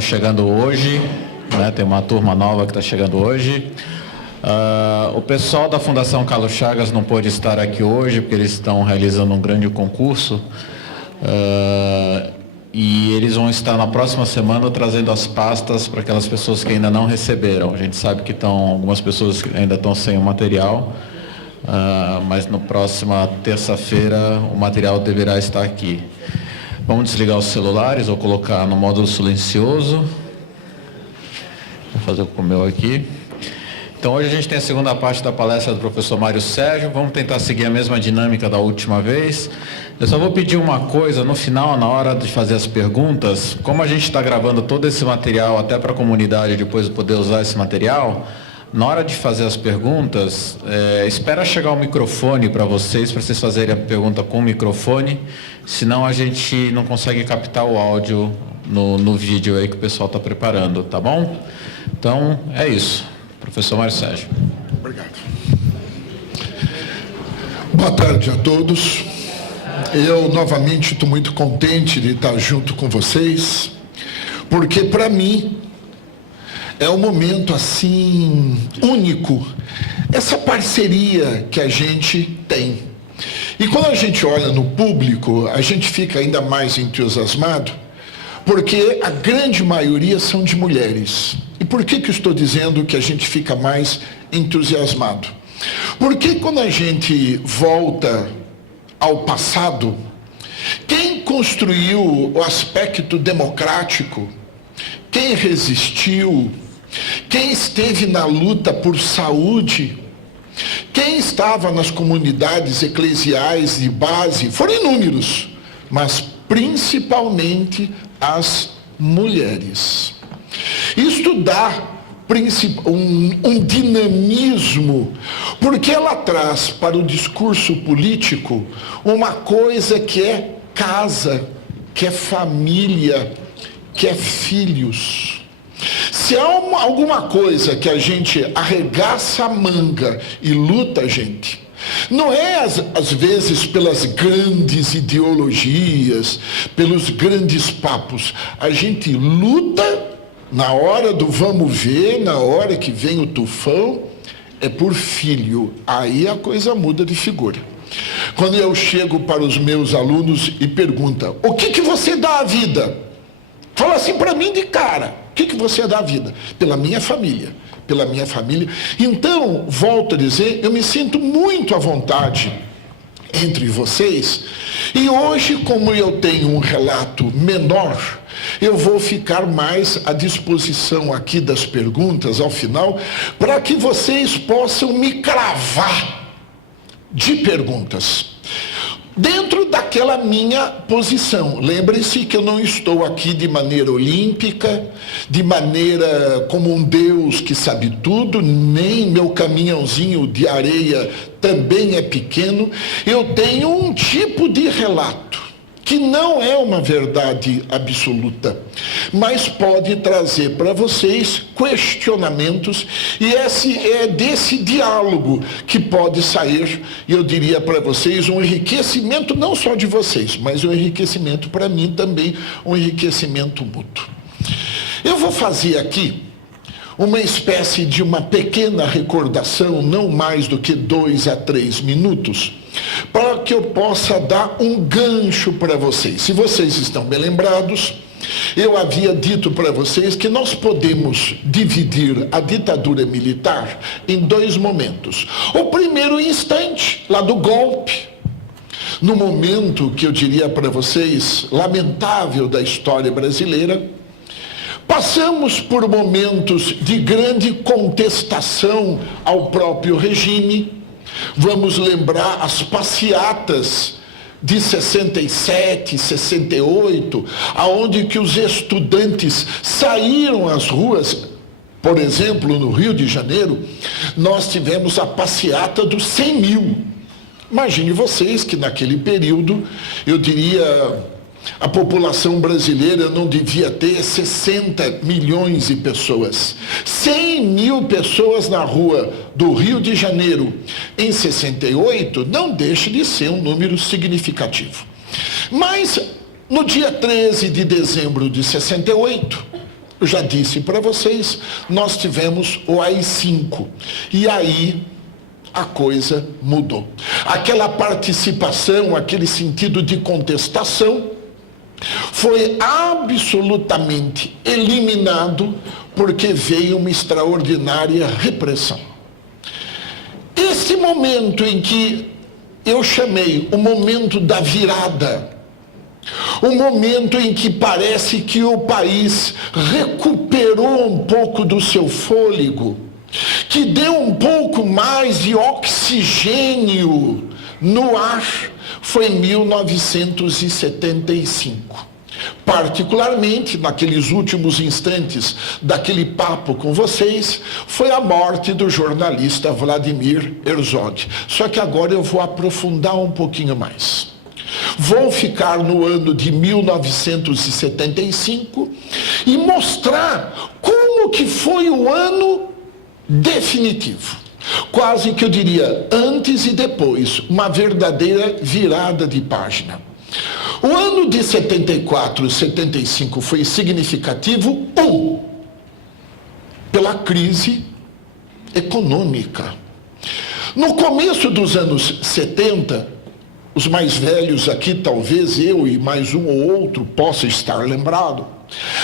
estão chegando hoje, né? Tem uma turma nova que está chegando hoje. O pessoal da Fundação Carlos Chagas não pôde estar aqui hoje, porque eles estão realizando um grande concurso. E eles vão estar na próxima semana trazendo as pastas para aquelas pessoas que ainda não receberam. A gente sabe que algumas pessoas ainda estão sem o material, mas na próxima terça-feira o material deverá estar aqui. Vamos desligar os celulares ou colocar no módulo silencioso. Vou fazer com o meu aqui. Então hoje a gente tem a segunda parte da palestra do professor Mário Sérgio. Vamos tentar seguir a mesma dinâmica da última vez. Eu só vou pedir uma coisa, no final, na hora de fazer as perguntas, como a gente está gravando todo esse material até para a comunidade depois poder usar esse material, na hora de fazer as perguntas, espera chegar o microfone para vocês fazerem a pergunta com o microfone, senão a gente não consegue captar o áudio no vídeo aí que o pessoal está preparando, tá bom? Então, é isso. Professor Mário Sérgio. Obrigado. Boa tarde a todos. Eu, novamente, estou muito contente de estar junto com vocês, porque, para mim, é um momento, assim, único, essa parceria que a gente tem. E quando a gente olha no público, a gente fica ainda mais entusiasmado, porque a grande maioria são de mulheres. E por que eu estou dizendo que a gente fica mais entusiasmado? Porque quando a gente volta ao passado, quem construiu o aspecto democrático, quem resistiu, quem esteve na luta por saúde, quem estava nas comunidades eclesiais de base, foram inúmeros, mas principalmente as mulheres. Isto dá um dinamismo, porque ela traz para o discurso político uma coisa que é casa, que é família, que é filhos. Se há alguma coisa que a gente arregaça a manga e luta, gente, não é às vezes pelas grandes ideologias, pelos grandes papos. A gente luta na hora do vamos ver, na hora que vem o tufão, é por filho. Aí a coisa muda de figura. Quando eu chego para os meus alunos e pergunto, o que você dá à vida? Fala assim para mim de cara, o que você dá à vida? Pela minha família. Pela minha família. Então, volto a dizer, eu me sinto muito à vontade entre vocês. E hoje, como eu tenho um relato menor, eu vou ficar mais à disposição aqui das perguntas ao final, para que vocês possam me cravar de perguntas. Dentro daquela minha posição. Lembrem-se que eu não estou aqui de maneira olímpica, de maneira como um Deus que sabe tudo, nem meu caminhãozinho de areia também é pequeno. Eu tenho um tipo de relato, que não é uma verdade absoluta, mas pode trazer para vocês questionamentos, e é desse diálogo que pode sair, eu diria para vocês, um enriquecimento não só de vocês, mas um enriquecimento para mim também, um enriquecimento mútuo. Eu vou fazer aqui uma espécie de uma pequena recordação, não mais do que 2 a 3 minutos, para que eu possa dar um gancho para vocês. Se vocês estão bem lembrados, eu havia dito para vocês que nós podemos dividir a ditadura militar em 2 momentos. O primeiro instante, lá do golpe, no momento que eu diria para vocês, lamentável da história brasileira. Passamos por momentos de grande contestação ao próprio regime. Vamos lembrar as passeatas de 67, 68, aonde que os estudantes saíram às ruas. Por exemplo, no Rio de Janeiro, nós tivemos a passeata dos 100 mil. Imagine vocês que naquele período, eu diria, a população brasileira não devia ter 60 milhões de pessoas. 100 mil pessoas na rua do Rio de Janeiro em 68 não deixa de ser um número significativo. Mas no dia 13 de dezembro de 68, eu já disse para vocês, nós tivemos o AI-5. E aí a coisa mudou. Aquela participação, aquele sentido de contestação, foi absolutamente eliminado porque veio uma extraordinária repressão. Esse momento em que eu chamei o momento da virada, o momento em que parece que o país recuperou um pouco do seu fôlego, que deu um pouco mais de oxigênio no ar, foi em 1975. Particularmente, naqueles últimos instantes daquele papo com vocês, foi a morte do jornalista Vladimir Herzog. Só que agora eu vou aprofundar um pouquinho mais. Vou ficar no ano de 1975 e mostrar como que foi o ano definitivo. Quase que eu diria antes e depois, uma verdadeira virada de página. O ano de 74 e 75 foi significativo, pela crise econômica. No começo dos anos 70, os mais velhos aqui, talvez eu e mais um ou outro possa estar lembrado,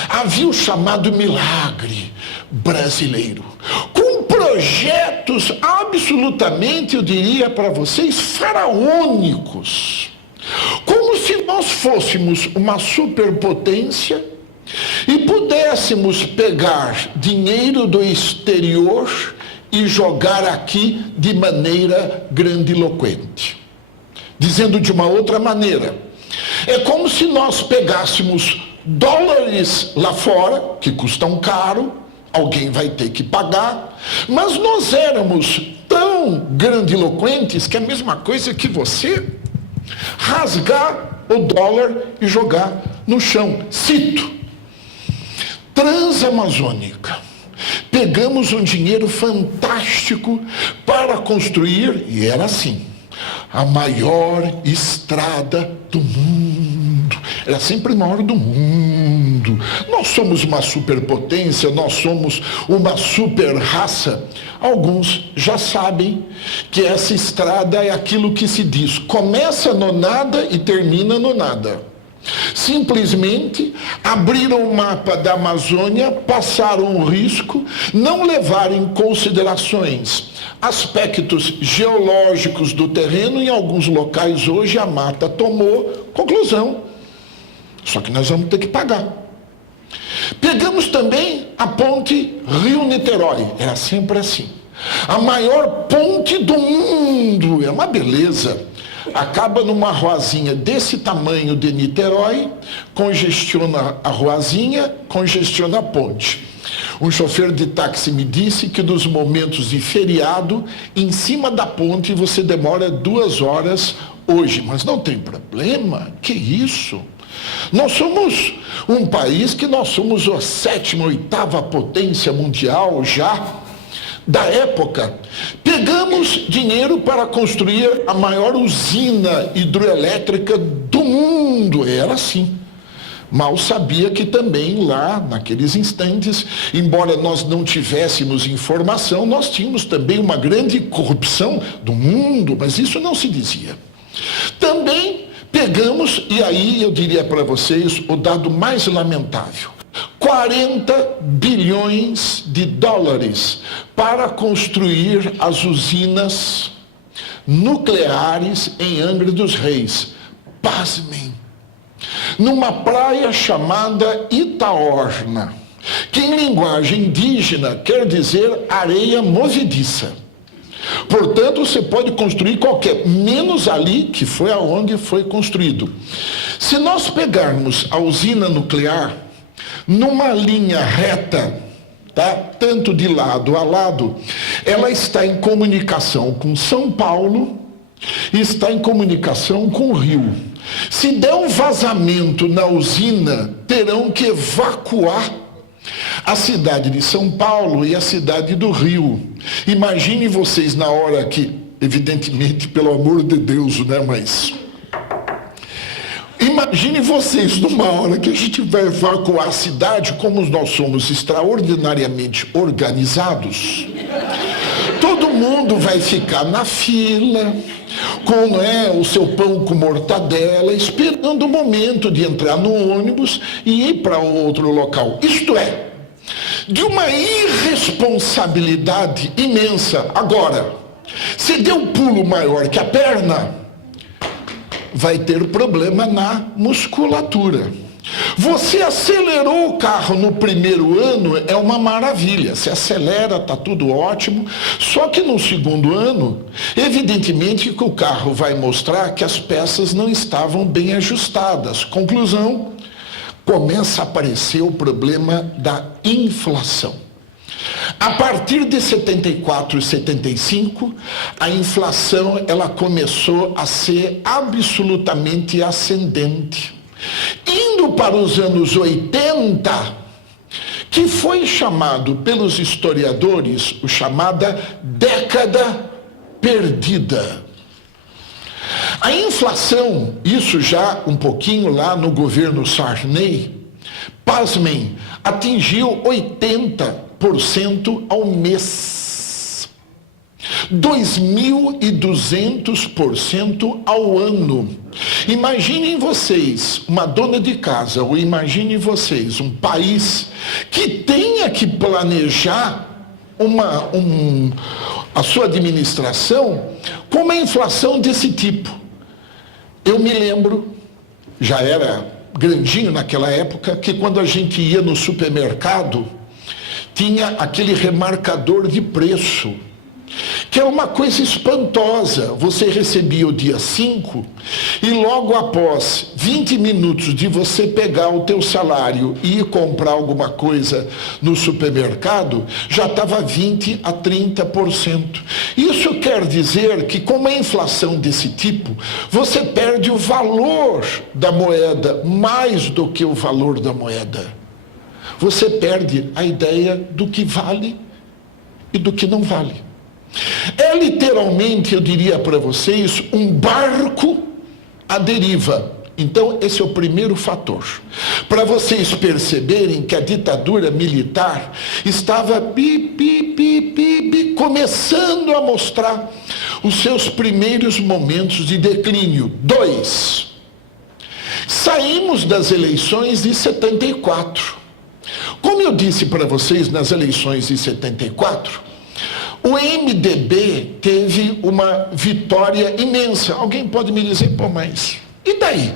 havia o chamado milagre brasileiro, com projetos absolutamente, eu diria para vocês, faraônicos. Como se nós fôssemos uma superpotência e pudéssemos pegar dinheiro do exterior e jogar aqui de maneira grandiloquente. Dizendo de uma outra maneira, é como se nós pegássemos dólares lá fora, que custam caro, alguém vai ter que pagar, mas nós éramos tão grandiloquentes que é a mesma coisa que você rasgar o dólar e jogar no chão. Cito, Transamazônica. Pegamos um dinheiro fantástico para construir, e era assim, a maior estrada do mundo. Era sempre a maior do mundo. Nós somos uma superpotência, nós somos uma super raça. Alguns já sabem que essa estrada é aquilo que se diz, começa no nada e termina no nada. Simplesmente abriram o mapa da Amazônia, passaram o risco, não levaram em considerações aspectos geológicos do terreno. Em alguns locais hoje a mata tomou. Conclusão, só que nós vamos ter que pagar. Pegamos também a ponte Rio-Niterói, era sempre assim. A maior ponte do mundo, é uma beleza. Acaba numa ruazinha desse tamanho de Niterói, congestiona a ruazinha, congestiona a ponte. Um chofer de táxi me disse que nos momentos de feriado, em cima da ponte você demora 2 horas hoje, mas não tem problema, que isso? Nós somos um país que nós somos a 7ª, 8ª potência mundial já da época. Pegamos dinheiro para construir a maior usina hidroelétrica do mundo. Era assim. Mal sabia que também lá, naqueles instantes, embora nós não tivéssemos informação, nós tínhamos também uma grande corrupção do mundo, mas isso não se dizia. Também pegamos, e aí eu diria para vocês o dado mais lamentável, 40 bilhões de dólares para construir as usinas nucleares em Angra dos Reis. Pasmem. Numa praia chamada Itaorna, que em linguagem indígena quer dizer areia movediça. Portanto, você pode construir qualquer, menos ali, que foi aonde foi construído. Se nós pegarmos a usina nuclear numa linha reta, tá? Tanto de lado a lado, ela está em comunicação com São Paulo e está em comunicação com o Rio. Se der um vazamento na usina, terão que evacuar a cidade de São Paulo e a cidade do Rio. Imaginem vocês na hora que, evidentemente, pelo amor de Deus, né, mas Imagine vocês, numa hora que a gente vai evacuar a cidade, como nós somos extraordinariamente organizados, todo mundo vai ficar na fila, com o seu pão com mortadela, esperando o momento de entrar no ônibus e ir para outro local. Isto é, de uma irresponsabilidade imensa. Agora, se der um pulo maior que a perna, vai ter problema na musculatura. Você acelerou o carro no primeiro ano, é uma maravilha. Se acelera, está tudo ótimo. Só que no segundo ano, evidentemente que o carro vai mostrar que as peças não estavam bem ajustadas. Conclusão, começa a aparecer o problema da inflação. A partir de 74 e 75, a inflação ela começou a ser absolutamente ascendente. Indo para os anos 80, que foi chamado pelos historiadores o chamada década perdida. A inflação, isso já um pouquinho lá no governo Sarney, pasmem, atingiu 80% ao mês, 2.200% ao ano. Imaginem vocês, uma dona de casa, ou imaginem vocês, um país que tenha que planejar a sua administração com uma inflação desse tipo. Eu me lembro, já era grandinho naquela época, que quando a gente ia no supermercado, tinha aquele remarcador de preço, que é uma coisa espantosa. Você recebia o dia 5 e logo após 20 minutos de você pegar o teu salário e ir comprar alguma coisa no supermercado, já estava 20% a 30%. Isso quer dizer que com uma inflação desse tipo, você perde o valor da moeda mais do que o valor da moeda. Você perde a ideia do que vale e do que não vale. É literalmente, eu diria para vocês, um barco à deriva. Então, esse é o primeiro fator. Para vocês perceberem que a ditadura militar estava começando a mostrar os seus primeiros momentos de declínio. 2. Saímos das eleições de 74. Como eu disse para vocês nas eleições de 74, o MDB teve uma vitória imensa. Alguém pode me dizer, mas e daí?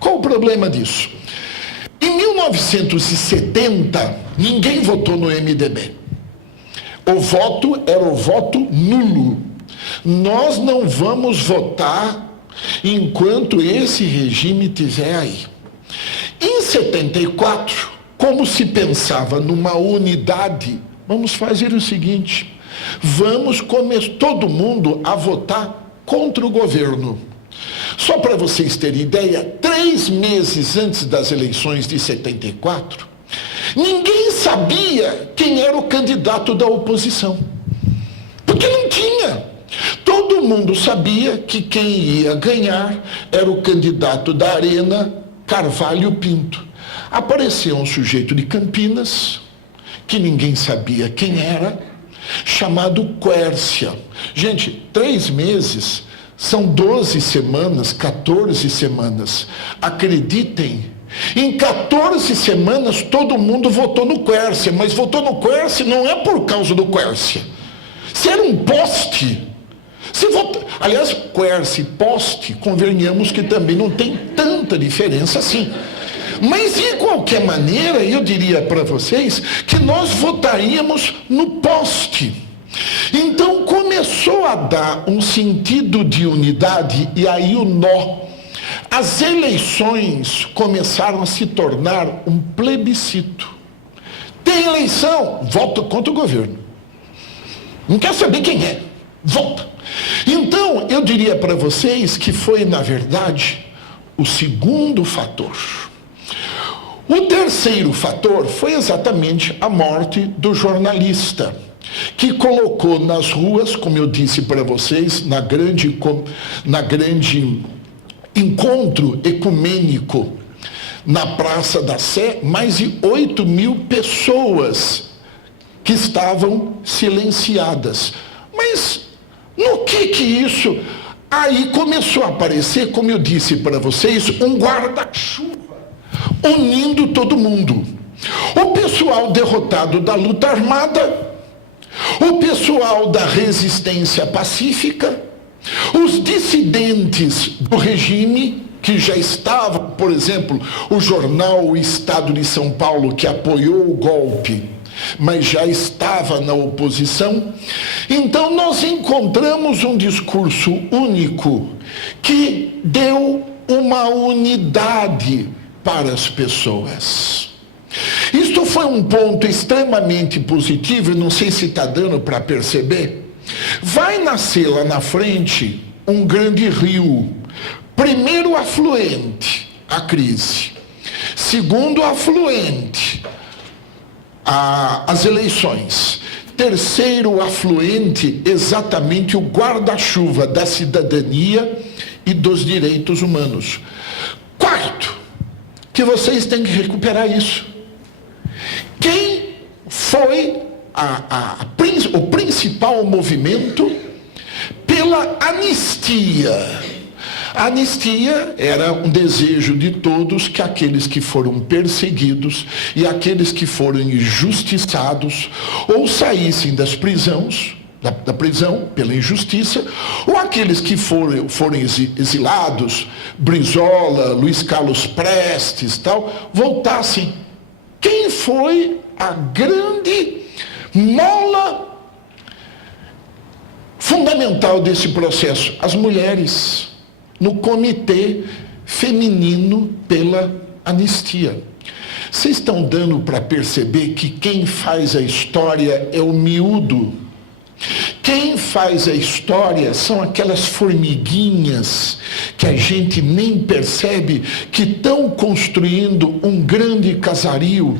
Qual o problema disso? Em 1970, ninguém votou no MDB. O voto era o voto nulo. Nós não vamos votar enquanto esse regime estiver aí. Em 74, como se pensava numa unidade, vamos fazer o seguinte: vamos começar todo mundo a votar contra o governo. Só para vocês terem ideia, 3 meses antes das eleições de 74, ninguém sabia quem era o candidato da oposição. Porque não tinha. Todo mundo sabia que quem ia ganhar era o candidato da Arena, Carvalho Pinto. Apareceu um sujeito de Campinas, que ninguém sabia quem era, chamado Quércia. Gente, 3 meses são 12 semanas, 14 semanas. Acreditem, em 14 semanas todo mundo votou no Quércia, mas votou no Quércia não é por causa do Quércia. Se era um poste, se vota... Aliás, Quércia e poste, convenhamos que também não tem tanta diferença assim. Mas, de qualquer maneira, eu diria para vocês que nós votaríamos no poste. Então, começou a dar um sentido de unidade, e aí o nó. As eleições começaram a se tornar um plebiscito. Tem eleição, vota contra o governo. Não quer saber quem é, vota. Então, eu diria para vocês que foi, na verdade, o segundo fator. O terceiro fator foi exatamente a morte do jornalista, que colocou nas ruas, como eu disse para vocês, na grande encontro ecumênico na Praça da Sé, mais de 8.000 pessoas que estavam silenciadas. Mas no que isso... Aí começou a aparecer, como eu disse para vocês, um guarda-chuva unindo todo mundo. O pessoal derrotado da luta armada, o pessoal da resistência pacífica, os dissidentes do regime, que já estavam, por exemplo, o jornal O Estado de São Paulo, que apoiou o golpe, mas já estava na oposição. Então nós encontramos um discurso único que deu uma unidade para as pessoas. Isto foi um ponto extremamente positivo, não sei se está dando para perceber. Vai nascer lá na frente um grande rio. Primeiro afluente, a crise. Segundo afluente, as eleições. Terceiro afluente, exatamente o guarda-chuva da cidadania e dos direitos humanos. Quarto, que vocês têm que recuperar isso. Quem foi o principal movimento pela anistia? A anistia era um desejo de todos que aqueles que foram perseguidos e aqueles que foram injustiçados ou saíssem da prisão pela injustiça, ou aqueles que foram exilados, Brizola, Luiz Carlos Prestes, tal, voltassem. Quem foi a grande mola fundamental desse processo? As mulheres, no Comitê Feminino pela Anistia. Vocês estão dando para perceber que quem faz a história é o miúdo. Quem faz a história são aquelas formiguinhas que a gente nem percebe que estão construindo um grande casario.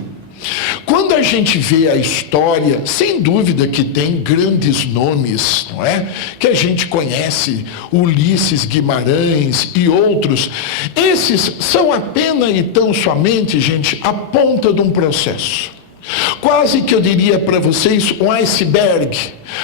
Quando a gente vê a história, sem dúvida que tem grandes nomes, não é? Que a gente conhece, Ulisses Guimarães e outros. Esses são apenas e tão somente, gente, a ponta de um processo. Quase que eu diria para vocês um iceberg.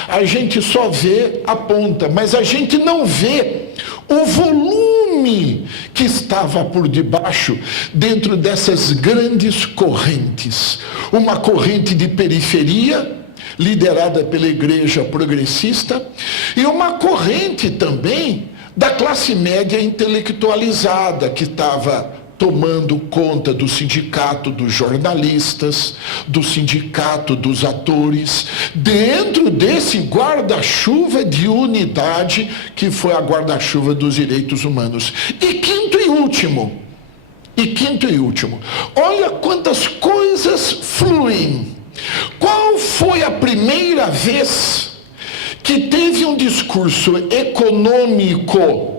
A gente só vê a ponta, mas a gente não vê o volume que estava por debaixo, dentro dessas grandes correntes. Uma corrente de periferia, liderada pela Igreja Progressista, e uma corrente também da classe média intelectualizada, que estava tomando conta do sindicato dos jornalistas, do sindicato dos atores, dentro desse guarda-chuva de unidade que foi a guarda-chuva dos direitos humanos. E quinto e último, olha quantas coisas fluem. Qual foi a primeira vez que teve um discurso econômico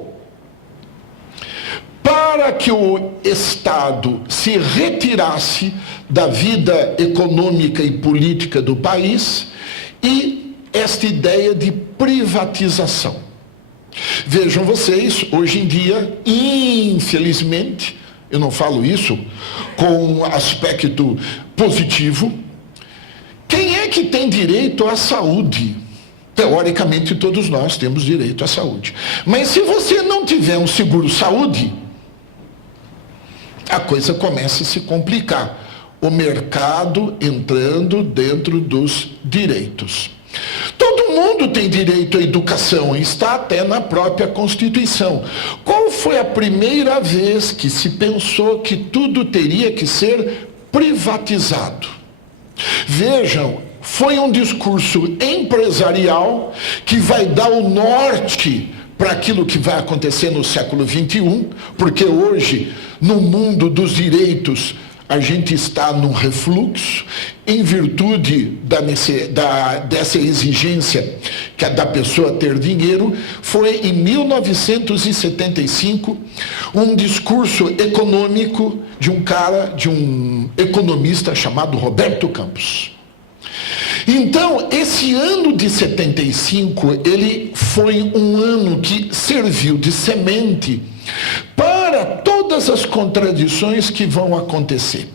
para que o Estado se retirasse da vida econômica e política do país, e esta ideia de privatização? Vejam vocês, hoje em dia, infelizmente, eu não falo isso com aspecto positivo, quem é que tem direito à saúde? Teoricamente, todos nós temos direito à saúde. Mas se você não tiver um seguro-saúde, a coisa começa a se complicar. O mercado entrando dentro dos direitos. Todo mundo tem direito à educação, está até na própria Constituição. Qual foi a primeira vez que se pensou que tudo teria que ser privatizado? Vejam, foi um discurso empresarial que vai dar o norte para aquilo que vai acontecer no século XXI, porque hoje, no mundo dos direitos, a gente está num refluxo, em virtude dessa exigência que é da pessoa ter dinheiro. Foi em 1975, um discurso econômico de um economista chamado Roberto Campos. Então, esse ano de 75, ele foi um ano que serviu de semente para todas as contradições que vão acontecer.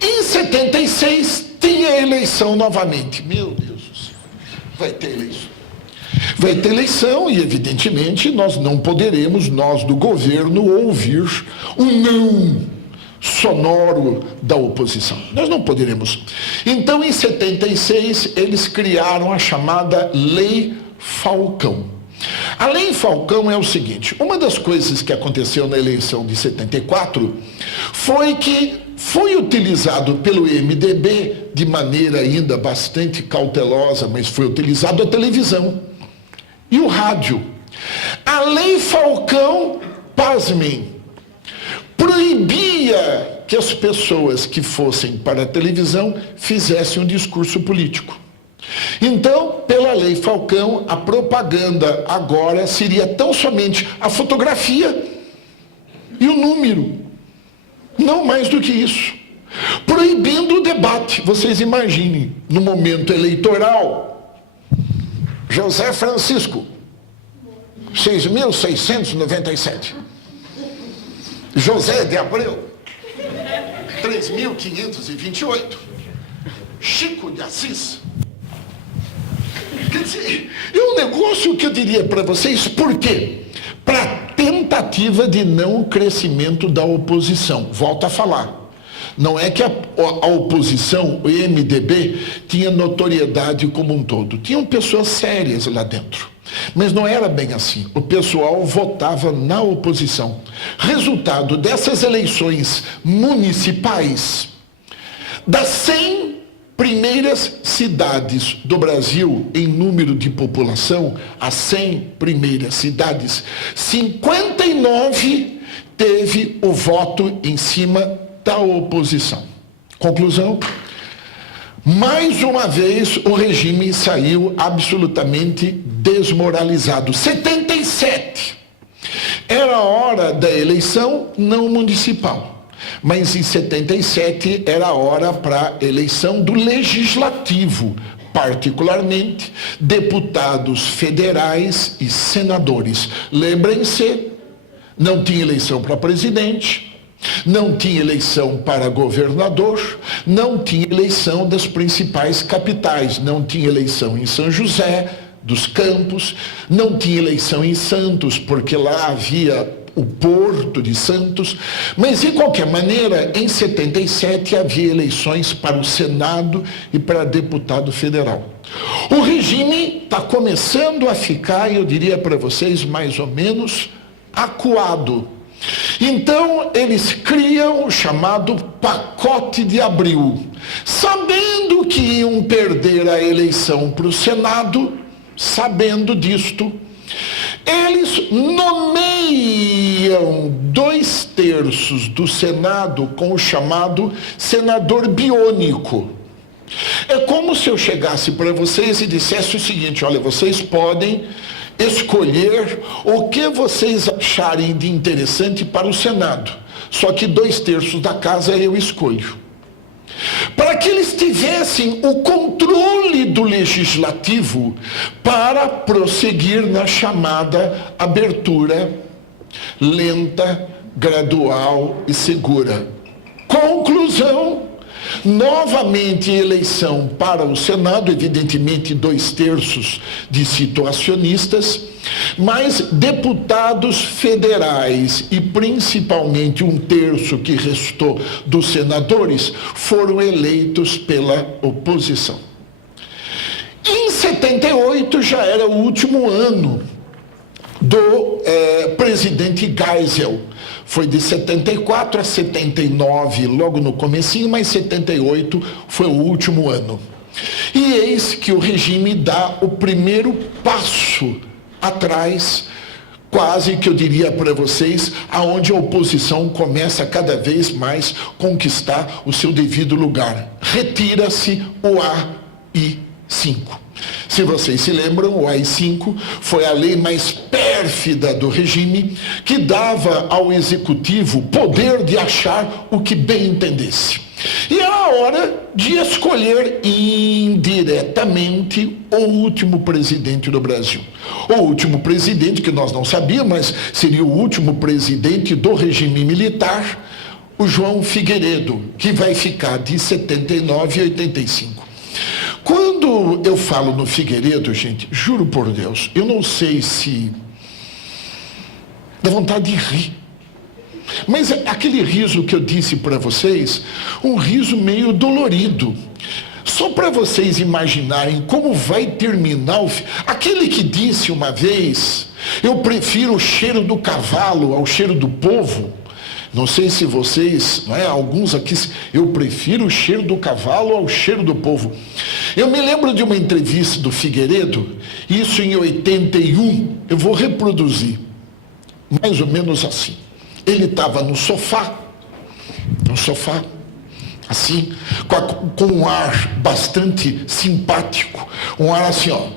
Em 76, tinha eleição novamente. Meu Deus do céu, vai ter eleição. Vai ter eleição e, evidentemente, nós não poderemos, nós do governo, ouvir o não sonoro da oposição. Nós não poderemos. Então, em 76, eles criaram a chamada Lei Falcão. A Lei Falcão é o seguinte: uma das coisas que aconteceu na eleição de 74 foi que foi utilizado pelo MDB, de maneira ainda bastante cautelosa, mas foi utilizado a televisão e o rádio. A Lei Falcão, pasmem, proibia que as pessoas que fossem para a televisão fizessem um discurso político. Então, pela Lei Falcão, a propaganda agora seria tão somente a fotografia e o número, não mais do que isso. Proibindo o debate. Vocês imaginem, no momento eleitoral, José Francisco, 6.697. José de Abreu, 3.528. Chico de Assis. Quer dizer, é um negócio que eu diria para vocês, por quê? Para tentativa de não crescimento da oposição. Volto a falar. Não é que a oposição, o MDB, tinha notoriedade como um todo. Tinham pessoas sérias lá dentro. Mas não era bem assim. O pessoal votava na oposição. Resultado dessas eleições municipais, das 100 primeiras cidades do Brasil em número de população, as 100 primeiras cidades, 59 teve o voto em cima da oposição. Conclusão: mais uma vez o regime saiu absolutamente desmoralizado. 77 era a hora da eleição não municipal, mas em 77 era a hora para a eleição do legislativo, particularmente deputados federais e senadores. Lembrem-se, não tinha eleição para presidente, não tinha eleição para governador, não tinha eleição das principais capitais, não tinha eleição em São José dos Campos, não tinha eleição em Santos, porque lá havia o Porto de Santos, mas de qualquer maneira, em 77 havia eleições para o Senado e para deputado federal. O regime está começando a ficar, eu diria para vocês, mais ou menos acuado. Então, eles criam o chamado Pacote de Abril, sabendo que iam perder a eleição para o Senado, sabendo disto, eles nomeiam 2/3 do Senado com o chamado senador biônico. É como se eu chegasse para vocês e dissesse o seguinte: olha, vocês podem escolher o que vocês acharem de interessante para o Senado, só que 2/3 da casa eu escolho. Para que eles tivessem o controle do legislativo para prosseguir na chamada abertura lenta, gradual e segura. Conclusão: novamente eleição para o Senado, evidentemente 2/3 de situacionistas, mas deputados federais e principalmente 1/3 que restou dos senadores foram eleitos pela oposição. Em 78 já era o último ano do presidente Geisel. Foi de 74 a 79, logo no comecinho, mas 78 foi o último ano. E eis que o regime dá o primeiro passo atrás, quase que eu diria para vocês, aonde a oposição começa cada vez mais conquistar o seu devido lugar. Retira-se o AI-5. Se vocês se lembram, o AI-5 foi a lei mais pérfida do regime, que dava ao executivo poder de achar o que bem entendesse. E a hora de escolher indiretamente o último presidente do Brasil. O último presidente, que nós não sabíamos, mas seria o último presidente do regime militar, o João Figueiredo, que vai ficar de 79 a 85. Quando eu falo no Figueiredo, gente, juro por Deus, eu não sei se dá vontade de rir. Mas aquele riso que eu disse para vocês, um riso meio dolorido. Só para vocês imaginarem como vai terminar aquele que disse uma vez, eu prefiro o cheiro do cavalo ao cheiro do povo. Não sei se vocês, não é, alguns aqui, eu prefiro o cheiro do cavalo ao cheiro do povo. Eu me lembro de uma entrevista do Figueiredo, isso em 81, eu vou reproduzir, mais ou menos assim. Ele estava no sofá, assim, com um ar bastante simpático, um ar assim, ó.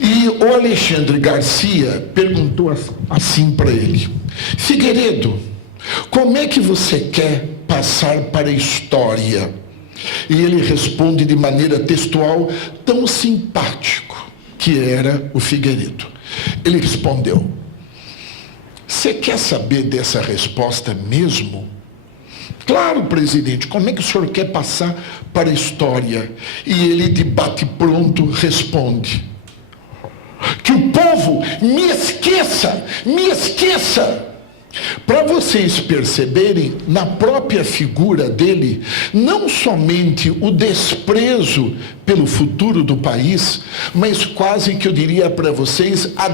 E o Alexandre Garcia perguntou assim para ele: Figueiredo, como é que você quer passar para a história? E ele responde de maneira textual, tão simpático que era o Figueiredo. Ele respondeu: você quer saber dessa resposta mesmo? Claro, presidente, como é que o senhor quer passar para a história? E ele, de bate-pronto, responde: que o povo me esqueça. Para vocês perceberem, na própria figura dele, não somente o desprezo pelo futuro do país, mas quase que eu diria para vocês, a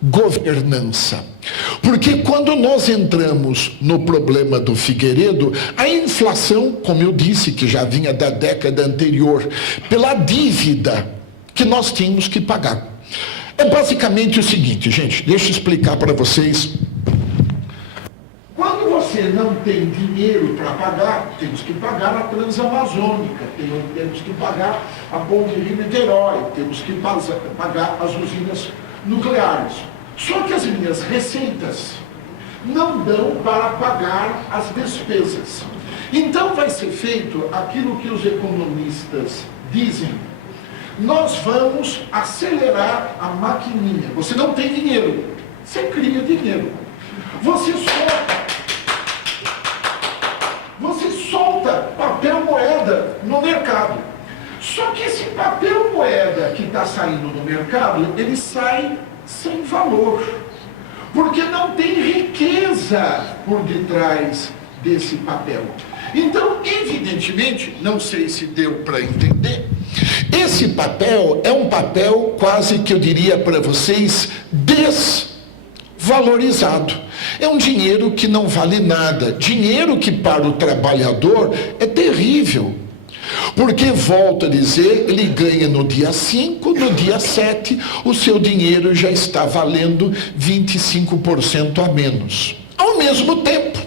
desgovernança. Porque quando nós entramos no problema do Figueiredo, a inflação, como eu disse, que já vinha da década anterior, pela dívida que nós tínhamos que pagar. É basicamente o seguinte, gente, deixa eu explicar para vocês. Quando você não tem dinheiro para pagar, temos que pagar a Transamazônica, temos que pagar a Ponte Rio-Niterói, temos que pagar as usinas nucleares. Só que as minhas receitas não dão para pagar as despesas. Então vai ser feito aquilo que os economistas dizem: nós vamos acelerar a maquininha. Você não tem dinheiro, você cria dinheiro. Você solta papel moeda no mercado. Só que esse papel moeda que está saindo no mercado, ele sai sem valor. Porque não tem riqueza por detrás desse papel. Então, evidentemente, não sei se deu para entender, esse papel é um papel quase que eu diria para vocês desvalorizado. É um dinheiro que não vale nada. Dinheiro que para o trabalhador é terrível. Porque, volto a dizer, ele ganha no dia 5, no dia 7, o seu dinheiro já está valendo 25% a menos. Ao mesmo tempo,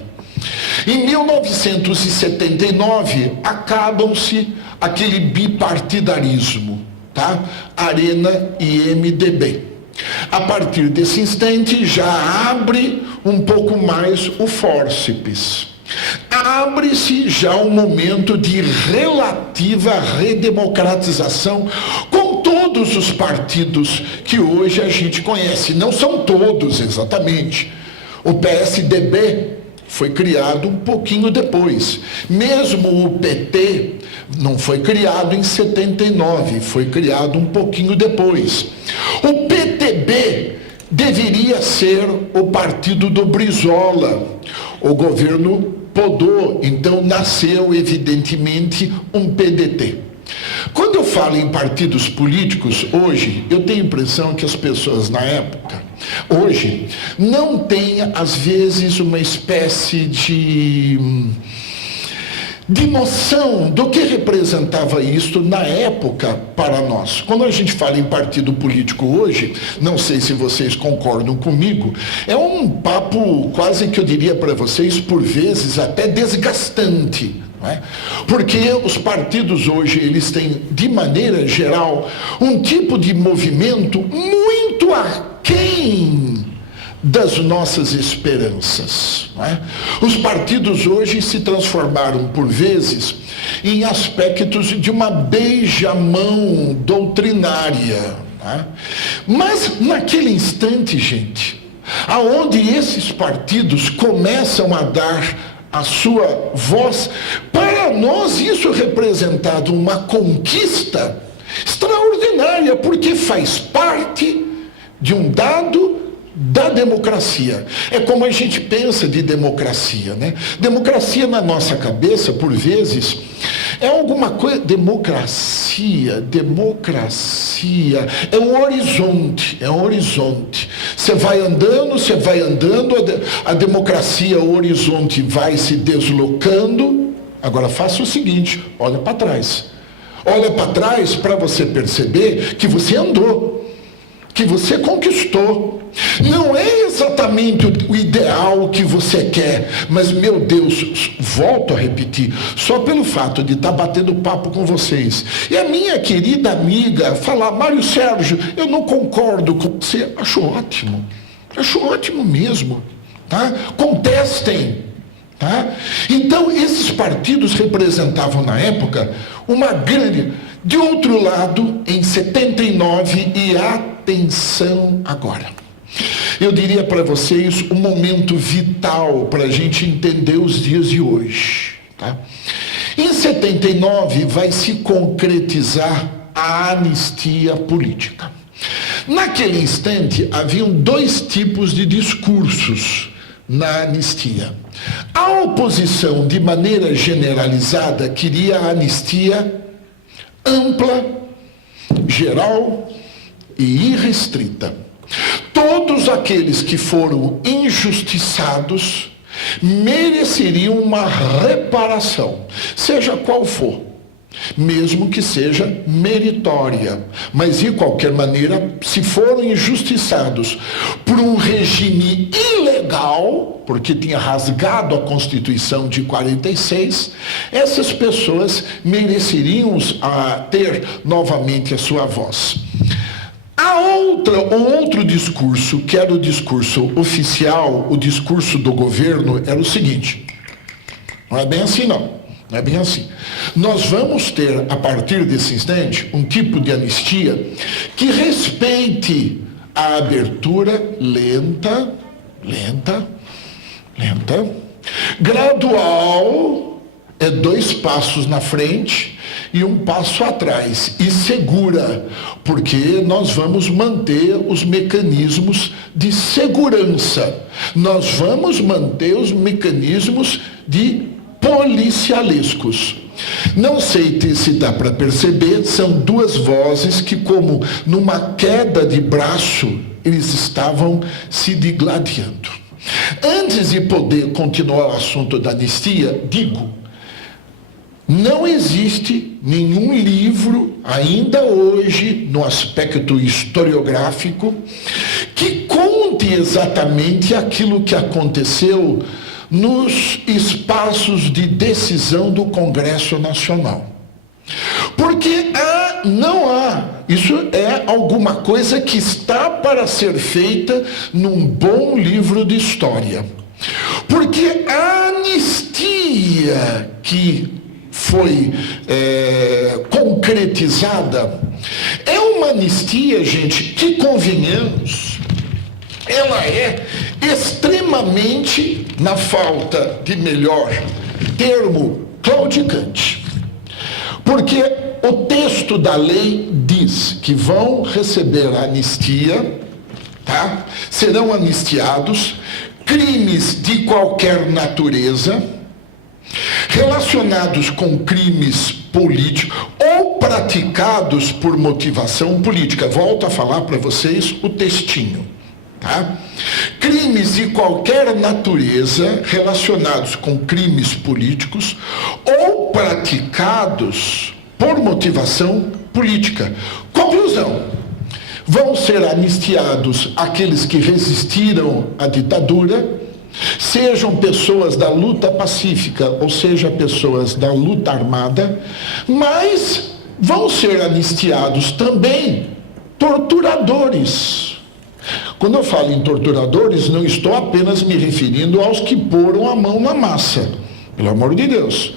em 1979, acabam-se aquele bipartidarismo, tá? Arena e MDB. A partir desse instante, já abre um pouco mais o fórceps. Abre-se já um momento de relativa redemocratização com todos os partidos que hoje a gente conhece. Não são todos exatamente. O PSDB foi criado um pouquinho depois. Mesmo o PT não foi criado em 79, foi criado um pouquinho depois. O PTB deveria ser o partido do Brizola. O governo podou, então nasceu evidentemente um PDT. Quando eu falo em partidos políticos hoje, eu tenho a impressão que as pessoas na época, hoje, não têm às vezes uma espécie de noção do que representava isso na época para nós. Quando a gente fala em partido político hoje, não sei se vocês concordam comigo, é um papo quase que eu diria para vocês, por vezes até desgastante. Não é? Porque os partidos hoje, eles têm, de maneira geral, um tipo de movimento muito aquém das nossas esperanças. Não é? Os partidos hoje se transformaram, por vezes, em aspectos de uma beijamão doutrinária. Não é? Mas, naquele instante, gente, aonde esses partidos começam a dar a sua voz, para nós isso representado uma conquista extraordinária, porque faz parte de um dado da democracia. É como a gente pensa de democracia, né? Democracia na nossa cabeça, por vezes, é alguma coisa... Democracia, é um horizonte, Você vai andando, a democracia, o horizonte vai se deslocando. Agora faça o seguinte, olha para trás. Olha para trás para você perceber que você andou, que você conquistou. Não é exatamente o ideal que você quer, mas, meu Deus, volto a repetir, só pelo fato de estar batendo papo com vocês, e a minha querida amiga falar, Mário Sérgio, eu não concordo com você, acho ótimo mesmo, tá? Contestem. Tá? Então, esses partidos representavam na época uma grande... De outro lado, em 79, e atenção agora, eu diria para vocês um momento vital para a gente entender os dias de hoje. Tá? Em 79 vai se concretizar a anistia política. Naquele instante, haviam dois tipos de discursos na anistia. A oposição, de maneira generalizada, queria a anistia ampla, geral e irrestrita. Todos aqueles que foram injustiçados mereceriam uma reparação, seja qual for, mesmo que seja meritória. Mas, de qualquer maneira, se foram injustiçados por um regime ilegal, porque tinha rasgado a Constituição de 46, essas pessoas mereceriam ter novamente a sua voz. Um outro discurso, que era o discurso oficial, o discurso do governo, era o seguinte: não é bem assim não. Não é bem assim. Nós vamos ter, a partir desse instante, um tipo de anistia que respeite a abertura lenta, gradual, é 2 passos na frente e 1 passo atrás, e segura, porque nós vamos manter os mecanismos de segurança, nós vamos manter os mecanismos de policialescos. Não sei se dá para perceber, são 2 vozes que, como numa queda de braço, eles estavam se digladiando. Antes de poder continuar o assunto da anistia, digo, não existe nenhum livro, ainda hoje, no aspecto historiográfico, que conte exatamente aquilo que aconteceu nos espaços de decisão do Congresso Nacional. Porque não há, isso é alguma coisa que está para ser feita num bom livro de história. Porque a anistia que foi concretizada é uma anistia, gente, que, convenhamos, ela é extremamente, na falta de melhor termo, claudicante. Porque o texto da lei diz que vão receber a anistia, tá? Serão anistiados crimes de qualquer natureza, relacionados com crimes políticos ou praticados por motivação política. Volto a falar para vocês o textinho. Tá? Crimes de qualquer natureza relacionados com crimes políticos ou praticados por motivação política. Conclusão: vão ser anistiados aqueles que resistiram à ditadura, sejam pessoas da luta pacífica ou seja pessoas da luta armada, mas vão ser anistiados também torturadores, Quando eu falo em torturadores, não estou apenas me referindo aos que poram a mão na massa, pelo amor de Deus.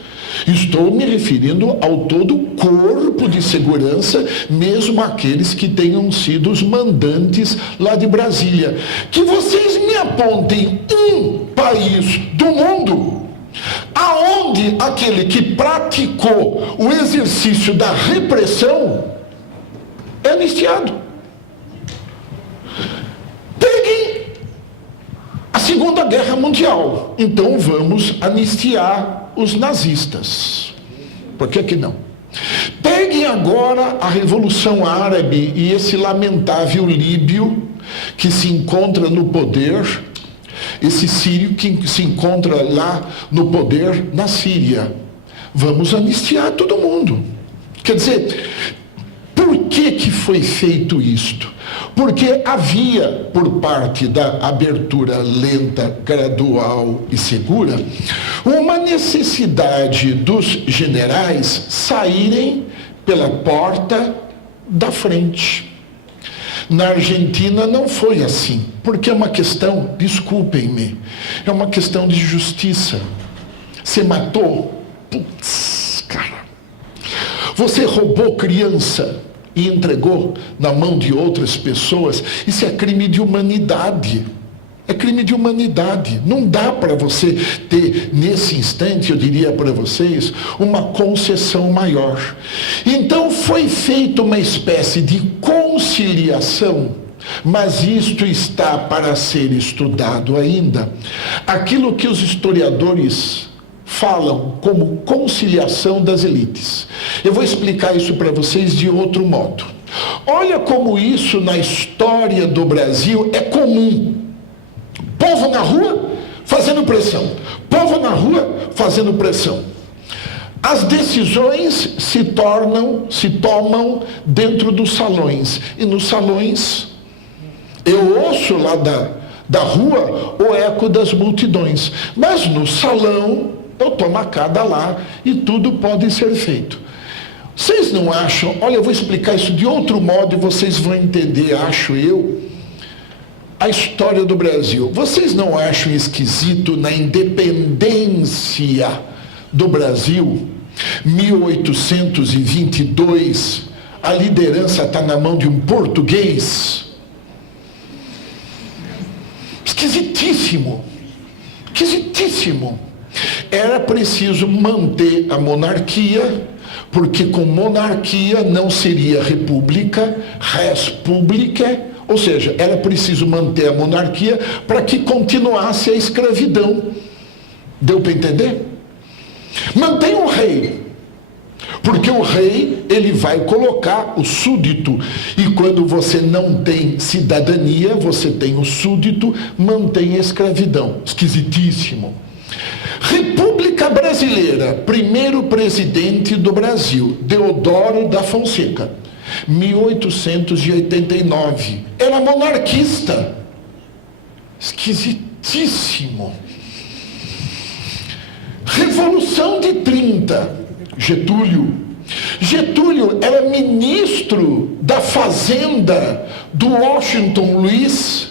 Estou me referindo ao todo corpo de segurança, mesmo aqueles que tenham sido os mandantes lá de Brasília. Que vocês me apontem um país do mundo aonde aquele que praticou o exercício da repressão é anistiado. Peguem a Segunda Guerra Mundial. Então vamos anistiar os nazistas. Por que não? Peguem agora a Revolução Árabe e esse lamentável líbio que se encontra no poder, esse sírio que se encontra lá no poder na Síria. Vamos anistiar todo mundo. Quer dizer, por que foi feito isto? Porque havia, por parte da abertura lenta, gradual e segura, uma necessidade dos generais saírem pela porta da frente. Na Argentina não foi assim, porque é uma questão, desculpem-me, é uma questão de justiça. Você matou? Putz, cara. Você roubou criança e entregou na mão de outras pessoas? Isso é crime de humanidade. É crime de humanidade. Não dá para você ter, nesse instante, eu diria para vocês, uma concessão maior. Então foi feita uma espécie de conciliação, mas isto está para ser estudado ainda. Aquilo que os historiadores falam como conciliação das elites. Eu vou explicar isso para vocês de outro modo. Olha como isso na história do Brasil é comum. Povo na rua fazendo pressão. Povo na rua fazendo pressão. As decisões se tomam dentro dos salões. E nos salões, eu ouço lá da rua o eco das multidões. Mas no salão, eu tomo a cada lá e tudo pode ser feito. Vocês não acham? Olha, eu vou explicar isso de outro modo e vocês vão entender, acho eu, a história do Brasil. Vocês não acham esquisito na independência do Brasil, 1822, a liderança está na mão de um português? Esquisitíssimo. Esquisitíssimo. Era preciso manter a monarquia, porque com monarquia não seria república, res publica, ou seja, era preciso manter a monarquia para que continuasse a escravidão. Deu para entender? Mantém o rei, porque o rei, ele vai colocar o súdito, e quando você não tem cidadania, você tem o súdito, mantém a escravidão. Esquisitíssimo. República Brasileira, primeiro presidente do Brasil, Deodoro da Fonseca, 1889. Era monarquista. Esquisitíssimo. Revolução de 30, Getúlio. Getúlio era ministro da Fazenda do Washington Luiz,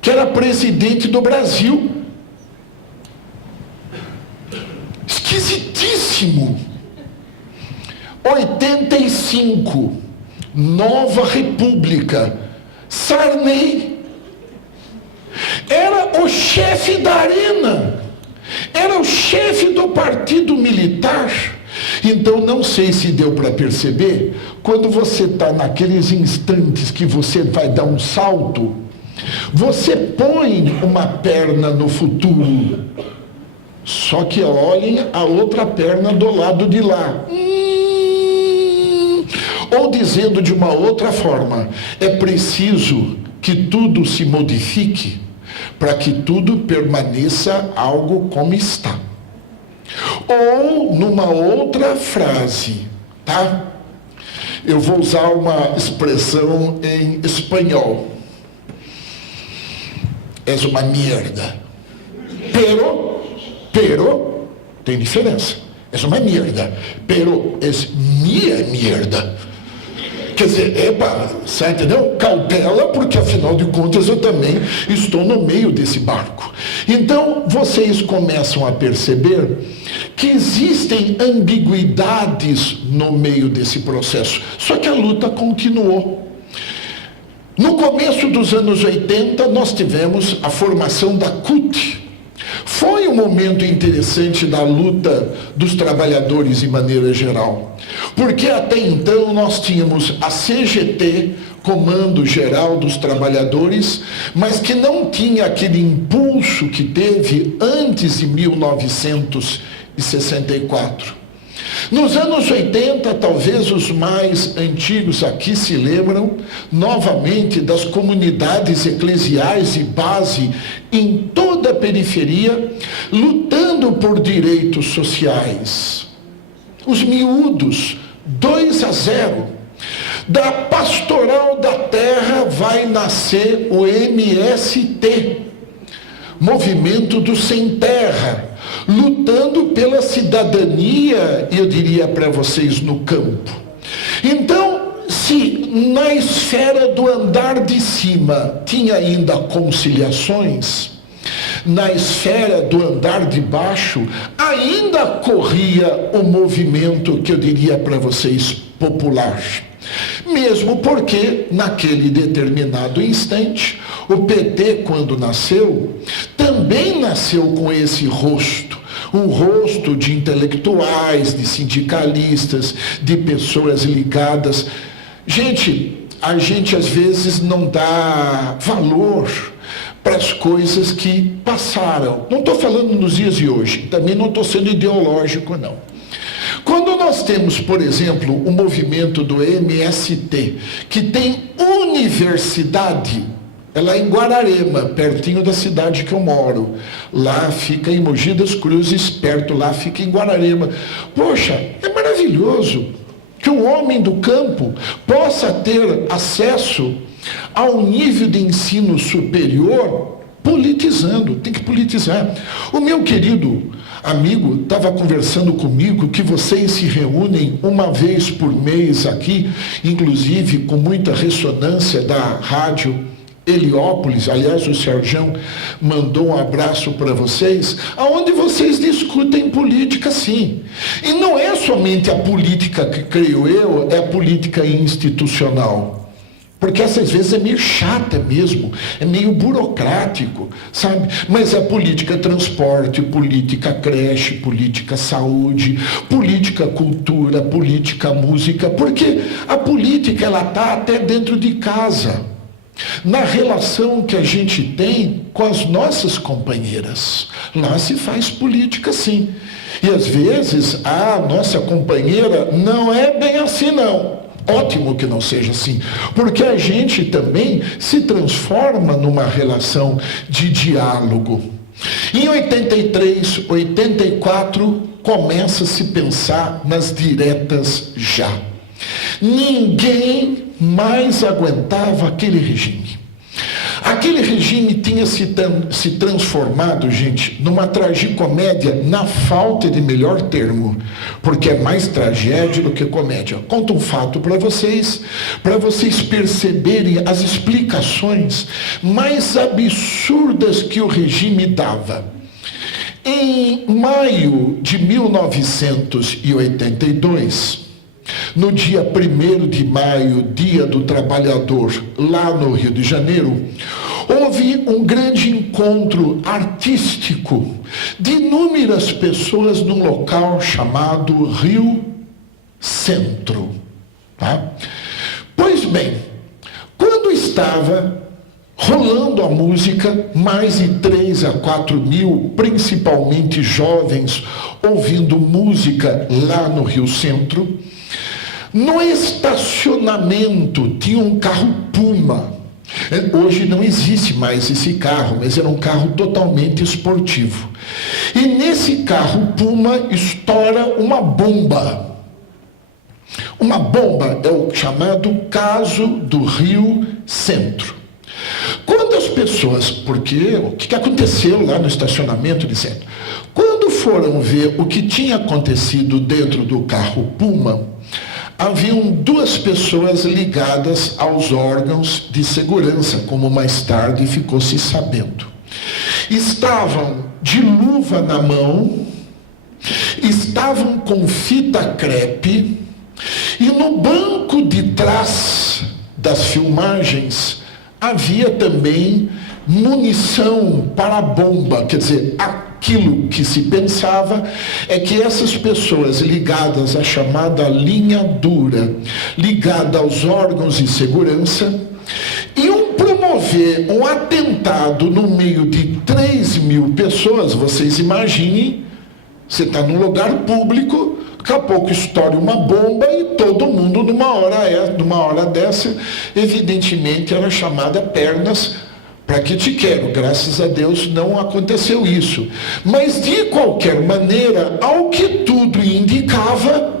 que era presidente do Brasil. Esquisitíssimo. 85, Nova República, Sarney. Era o chefe da Arena, era o chefe do partido militar. Então não sei se deu para perceber, quando você está naqueles instantes que você vai dar um salto, você põe uma perna no futuro, só que olhem a outra perna do lado de lá. Ou dizendo de uma outra forma, é preciso que tudo se modifique para que tudo permaneça algo como está. Ou numa outra frase, tá? Eu vou usar uma expressão em espanhol. És uma mierda. Pero, tem diferença. És uma mierda. Pero es minha mierda. Quer dizer, você entendeu? Cautela, porque afinal de contas eu também estou no meio desse barco. Então, vocês começam a perceber que existem ambiguidades no meio desse processo. Só que a luta continuou. No começo dos anos 80, nós tivemos a formação da CUT. Foi um momento interessante da luta dos trabalhadores em maneira geral, porque até então nós tínhamos a CGT, Comando Geral dos Trabalhadores, mas que não tinha aquele impulso que teve antes de 1964. Nos anos 80, talvez os mais antigos aqui se lembram novamente das comunidades eclesiais de base em toda a periferia, lutando por direitos sociais. Os miúdos, 2-0. Da pastoral da terra vai nascer o MST, Movimento do Sem Terra, lutando pela cidadania, eu diria para vocês, no campo. Então, se na esfera do andar de cima tinha ainda conciliações, na esfera do andar de baixo ainda corria o movimento que eu diria para vocês popular. Mesmo porque, naquele determinado instante, o PT, quando nasceu, também nasceu com esse rosto. Um rosto de intelectuais, de sindicalistas, de pessoas ligadas. A gente às vezes não dá valor para as coisas que passaram. Não estou falando nos dias de hoje, também não estou sendo ideológico, não. Quando nós temos, por exemplo, o movimento do MST, que tem universidade, é lá em Guararema, pertinho da cidade que eu moro. Lá fica em Mogi das Cruzes, perto lá fica em Guararema. Poxa, é maravilhoso que um homem do campo possa ter acesso ao nível de ensino superior politizando, tem que politizar. O meu querido amigo estava conversando comigo que vocês se reúnem uma vez por mês aqui, inclusive com muita ressonância da rádio Heliópolis, aliás, o Sergião mandou um abraço para vocês, aonde vocês discutem política, sim. E não é somente a política que creio eu, é a política institucional. Porque essas vezes é meio chata mesmo, é meio burocrático, sabe? Mas é política transporte, política creche, política saúde, política cultura, política música, porque a política ela está até dentro de casa. Na relação que a gente tem com as nossas companheiras. Lá se faz política sim. E às vezes a nossa companheira não é bem assim não. Ótimo que não seja assim, porque a gente também se transforma numa relação de diálogo. Em 83, 84, começa a se pensar nas diretas já. Ninguém mais aguentava aquele regime. Aquele regime tinha se transformado, gente, numa tragicomédia, na falta de melhor termo, porque é mais tragédia do que comédia. Conto um fato para vocês perceberem as explicações mais absurdas que o regime dava. Em maio de 1982, no dia 1º de maio, Dia do Trabalhador, lá no Rio de Janeiro, houve um grande encontro artístico de inúmeras pessoas num local chamado Rio Centro. Tá? Pois bem, quando estava rolando a música, mais de 3 a 4 mil, principalmente jovens, ouvindo música lá no Rio Centro, no estacionamento tinha um carro Puma. Hoje não existe mais esse carro, mas era um carro totalmente esportivo. E nesse carro Puma estoura uma bomba. Uma bomba é o chamado caso do Rio Centro. Quando as pessoas, porque o que aconteceu lá no estacionamento de centro? Quando foram ver o que tinha acontecido dentro do carro Puma, haviam duas pessoas ligadas aos órgãos de segurança, como mais tarde ficou se sabendo. Estavam de luva na mão, estavam com fita crepe, e no banco de trás das filmagens havia também munição para bomba. Quer dizer, aquilo que se pensava é que essas pessoas ligadas à chamada linha dura, ligada aos órgãos de segurança, iam promover um atentado no meio de 3.000 pessoas. Vocês imaginem, você está num lugar público, daqui a pouco estoura uma bomba e todo mundo numa hora dessa, evidentemente era chamada pernas para que te quero. Graças a Deus não aconteceu isso. Mas de qualquer maneira, ao que tudo indicava,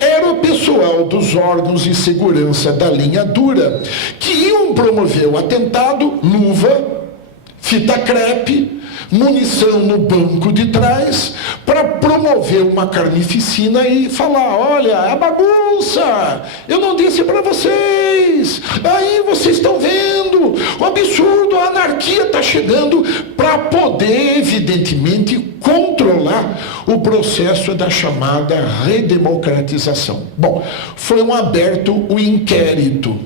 era o pessoal dos órgãos de segurança da linha dura que iam promover o atentado, luva, fita crepe, munição no banco de trás, para promover uma carnificina e falar: olha, é bagunça, eu não disse para vocês, aí vocês estão vendo, o absurdo, a anarquia está chegando, para poder, evidentemente, controlar o processo da chamada redemocratização. Bom, foi aberto o inquérito.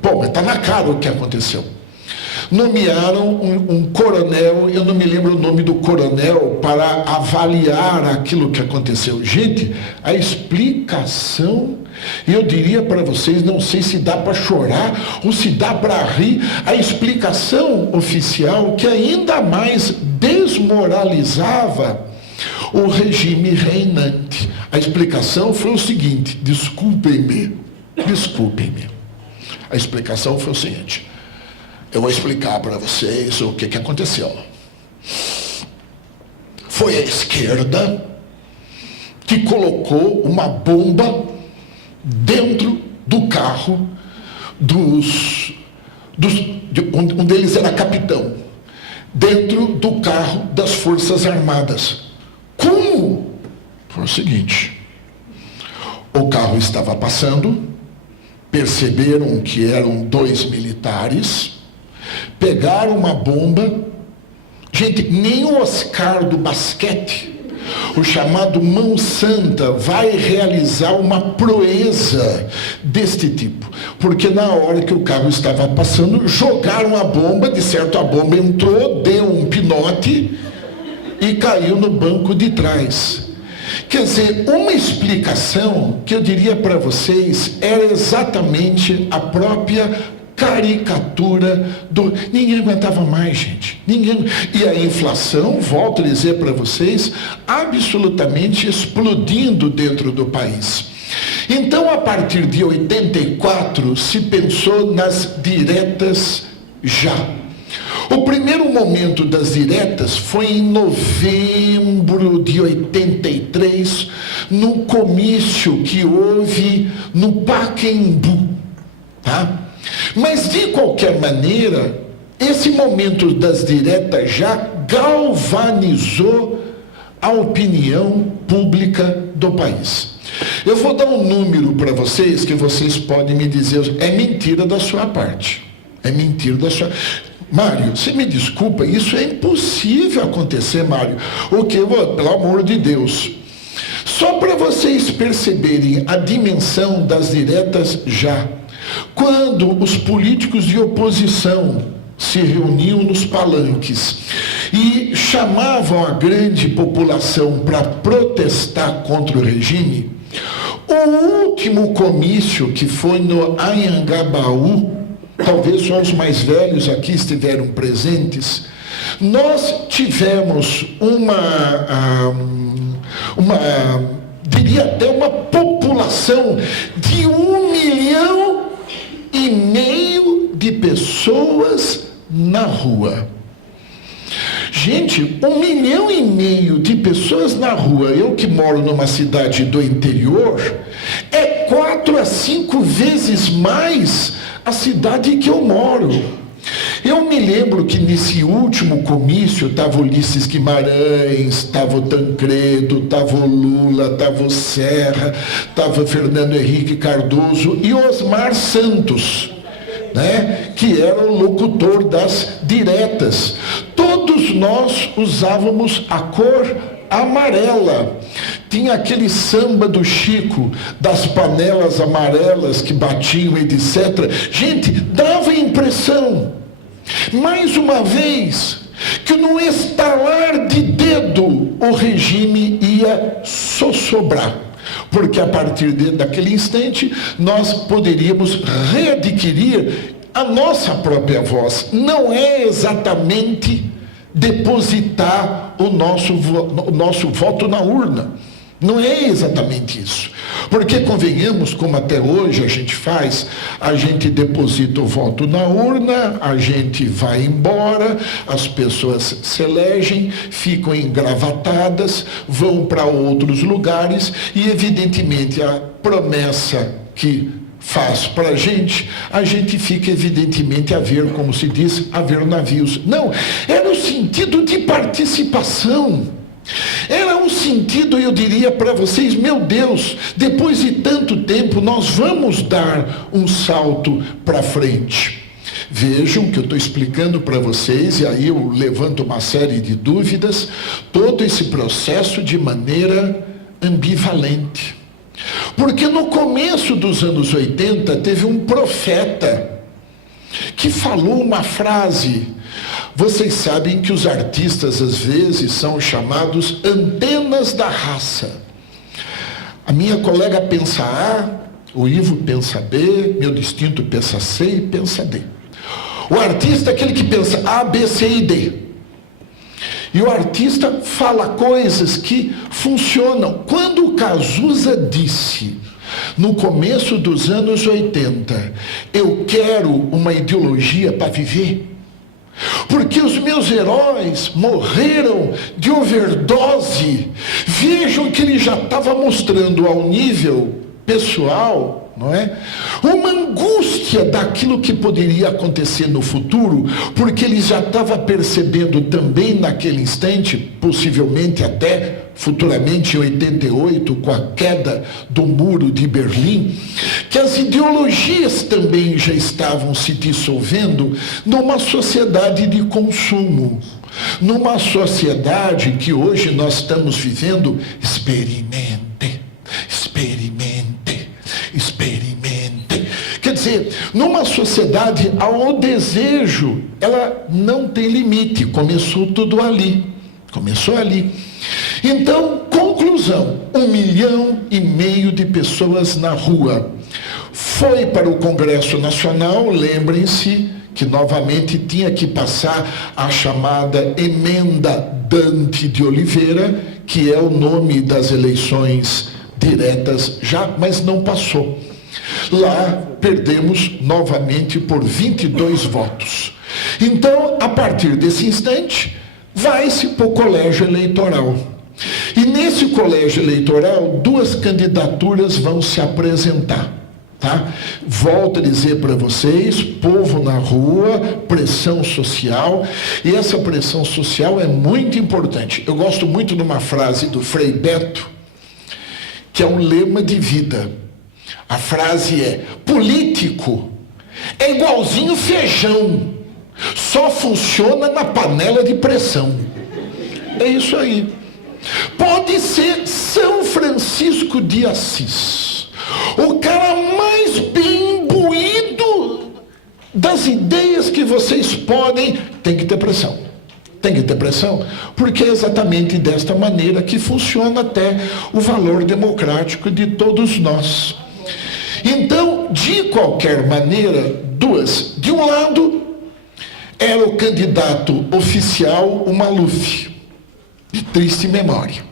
Bom, mas está na cara o que aconteceu. Nomearam um coronel, eu não me lembro o nome do coronel, para avaliar aquilo que aconteceu. Gente, a explicação, eu diria para vocês, não sei se dá para chorar ou se dá para rir, a explicação oficial que ainda mais desmoralizava o regime reinante. A explicação foi o seguinte: desculpem-me. A explicação foi o seguinte: eu vou explicar para vocês o que aconteceu. Foi a esquerda que colocou uma bomba dentro do carro um deles era capitão, dentro do carro das Forças Armadas. Como? Foi o seguinte: o carro estava passando, perceberam que eram 2 militares, pegaram uma bomba. Gente, nem o Oscar do basquete, o chamado Mão Santa, vai realizar uma proeza deste tipo. Porque na hora que o carro estava passando, jogaram a bomba, de certo a bomba entrou, deu um pinote e caiu no banco de trás. Quer dizer, uma explicação que eu diria para vocês era exatamente a própria caricatura do... Ninguém aguentava mais, gente. E a inflação, volto a dizer para vocês, absolutamente explodindo dentro do país. Então, a partir de 84, se pensou nas diretas já. O primeiro momento das diretas foi em novembro de 83, num comício que houve no Pacaembu, tá? Mas, de qualquer maneira, esse momento das diretas já galvanizou a opinião pública do país. Eu vou dar um número para vocês, que vocês podem me dizer, é mentira da sua parte. É mentira da sua... Mário, você me desculpa, isso é impossível acontecer, Mário. O que? Pelo amor de Deus. Só para vocês perceberem a dimensão das diretas já. Quando os políticos de oposição se reuniam nos palanques e chamavam a grande população para protestar contra o regime, o último comício, que foi no Anhangabaú, talvez só os mais velhos aqui estiveram presentes, nós tivemos diria até uma população de 1,5 milhão de pessoas na rua. Gente, 1,5 milhão de pessoas na rua, eu que moro numa cidade do interior, é 4 a 5 vezes mais a cidade que eu moro. Eu me lembro que nesse último comício estava Ulisses Guimarães, estava o Tancredo, estava o Lula, estava o Serra, estava Fernando Henrique Cardoso e Osmar Santos, né, que era o locutor das diretas. Todos nós usávamos a cor amarela. Tinha aquele samba do Chico, das panelas amarelas que batiam, etc. Gente, dava a impressão, mais uma vez, que no estalar de dedo o regime ia sossobrar. Porque a partir daquele instante nós poderíamos readquirir a nossa própria voz. Não é exatamente depositar o nosso voto na urna. Não é exatamente isso. Porque, convenhamos, como até hoje a gente faz, a gente deposita o voto na urna, a gente vai embora, as pessoas se elegem, ficam engravatadas, vão para outros lugares e, evidentemente, a promessa que faz para a gente fica evidentemente a ver, como se diz, a ver navios. Não, era o sentido de participação. Era um sentido, eu diria para vocês, meu Deus, depois de tanto tempo nós vamos dar um salto para frente. Vejam que eu estou explicando para vocês, e aí eu levanto uma série de dúvidas, todo esse processo de maneira ambivalente. Porque no começo dos anos 80 teve um profeta que falou uma frase. Vocês sabem que os artistas às vezes são chamados antenas da raça. A minha colega pensa A, o Ivo pensa B, meu distinto pensa C e pensa D. O artista é aquele que pensa A, B, C e D. E o artista fala coisas que funcionam. Quando o Cazuza disse, no começo dos anos 80, eu quero uma ideologia para viver, porque os meus heróis morreram de overdose. Vejam que ele já estava mostrando ao nível pessoal, não é? Uma angústia daquilo que poderia acontecer no futuro, porque ele já estava percebendo também naquele instante, possivelmente até futuramente em 88, com a queda do muro de Berlim, que as ideologias também já estavam se dissolvendo numa sociedade de consumo, numa sociedade que hoje nós estamos vivendo. Experimente, experimente, experimente. Quer dizer, numa sociedade onde o desejo, ela não tem limite. Começou tudo ali. Começou ali. Então, conclusão, 1,5 milhão de pessoas na rua. Foi para o Congresso Nacional, lembrem-se que novamente tinha que passar a chamada Emenda Dante de Oliveira, que é o nome das eleições diretas já, mas não passou. Lá perdemos novamente por 22 votos. Então, a partir desse instante, vai-se para o colégio eleitoral. E nesse colégio eleitoral, 2 candidaturas vão se apresentar. Tá? Volto a dizer para vocês, povo na rua, pressão social, e essa pressão social é muito importante. Eu gosto muito de uma frase do Frei Beto, que é um lema de vida. A frase é: político é igualzinho feijão, só funciona na panela de pressão. É isso aí. Pode ser São Francisco de Assis, o cara mais bem imbuído das ideias que vocês podem, tem que ter pressão. Tem que ter pressão, porque é exatamente desta maneira que funciona até o valor democrático de todos nós. Então, de qualquer maneira, 2. De um lado, era o candidato oficial, o Maluf, de triste memória.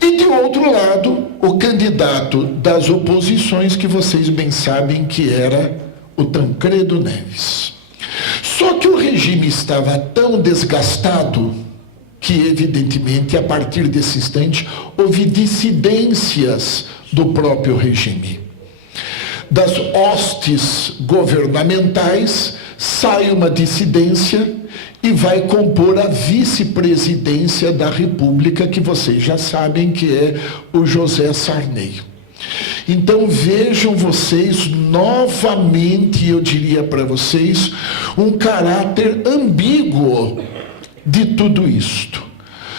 E de outro lado, o candidato das oposições, que vocês bem sabem que era o Tancredo Neves. Só que o regime estava tão desgastado que, evidentemente, a partir desse instante, houve dissidências do próprio regime. Das hostes governamentais sai uma dissidência e vai compor a vice-presidência da República, que vocês já sabem que é o José Sarney. Então vejam vocês novamente, eu diria para vocês, um caráter ambíguo de tudo isto.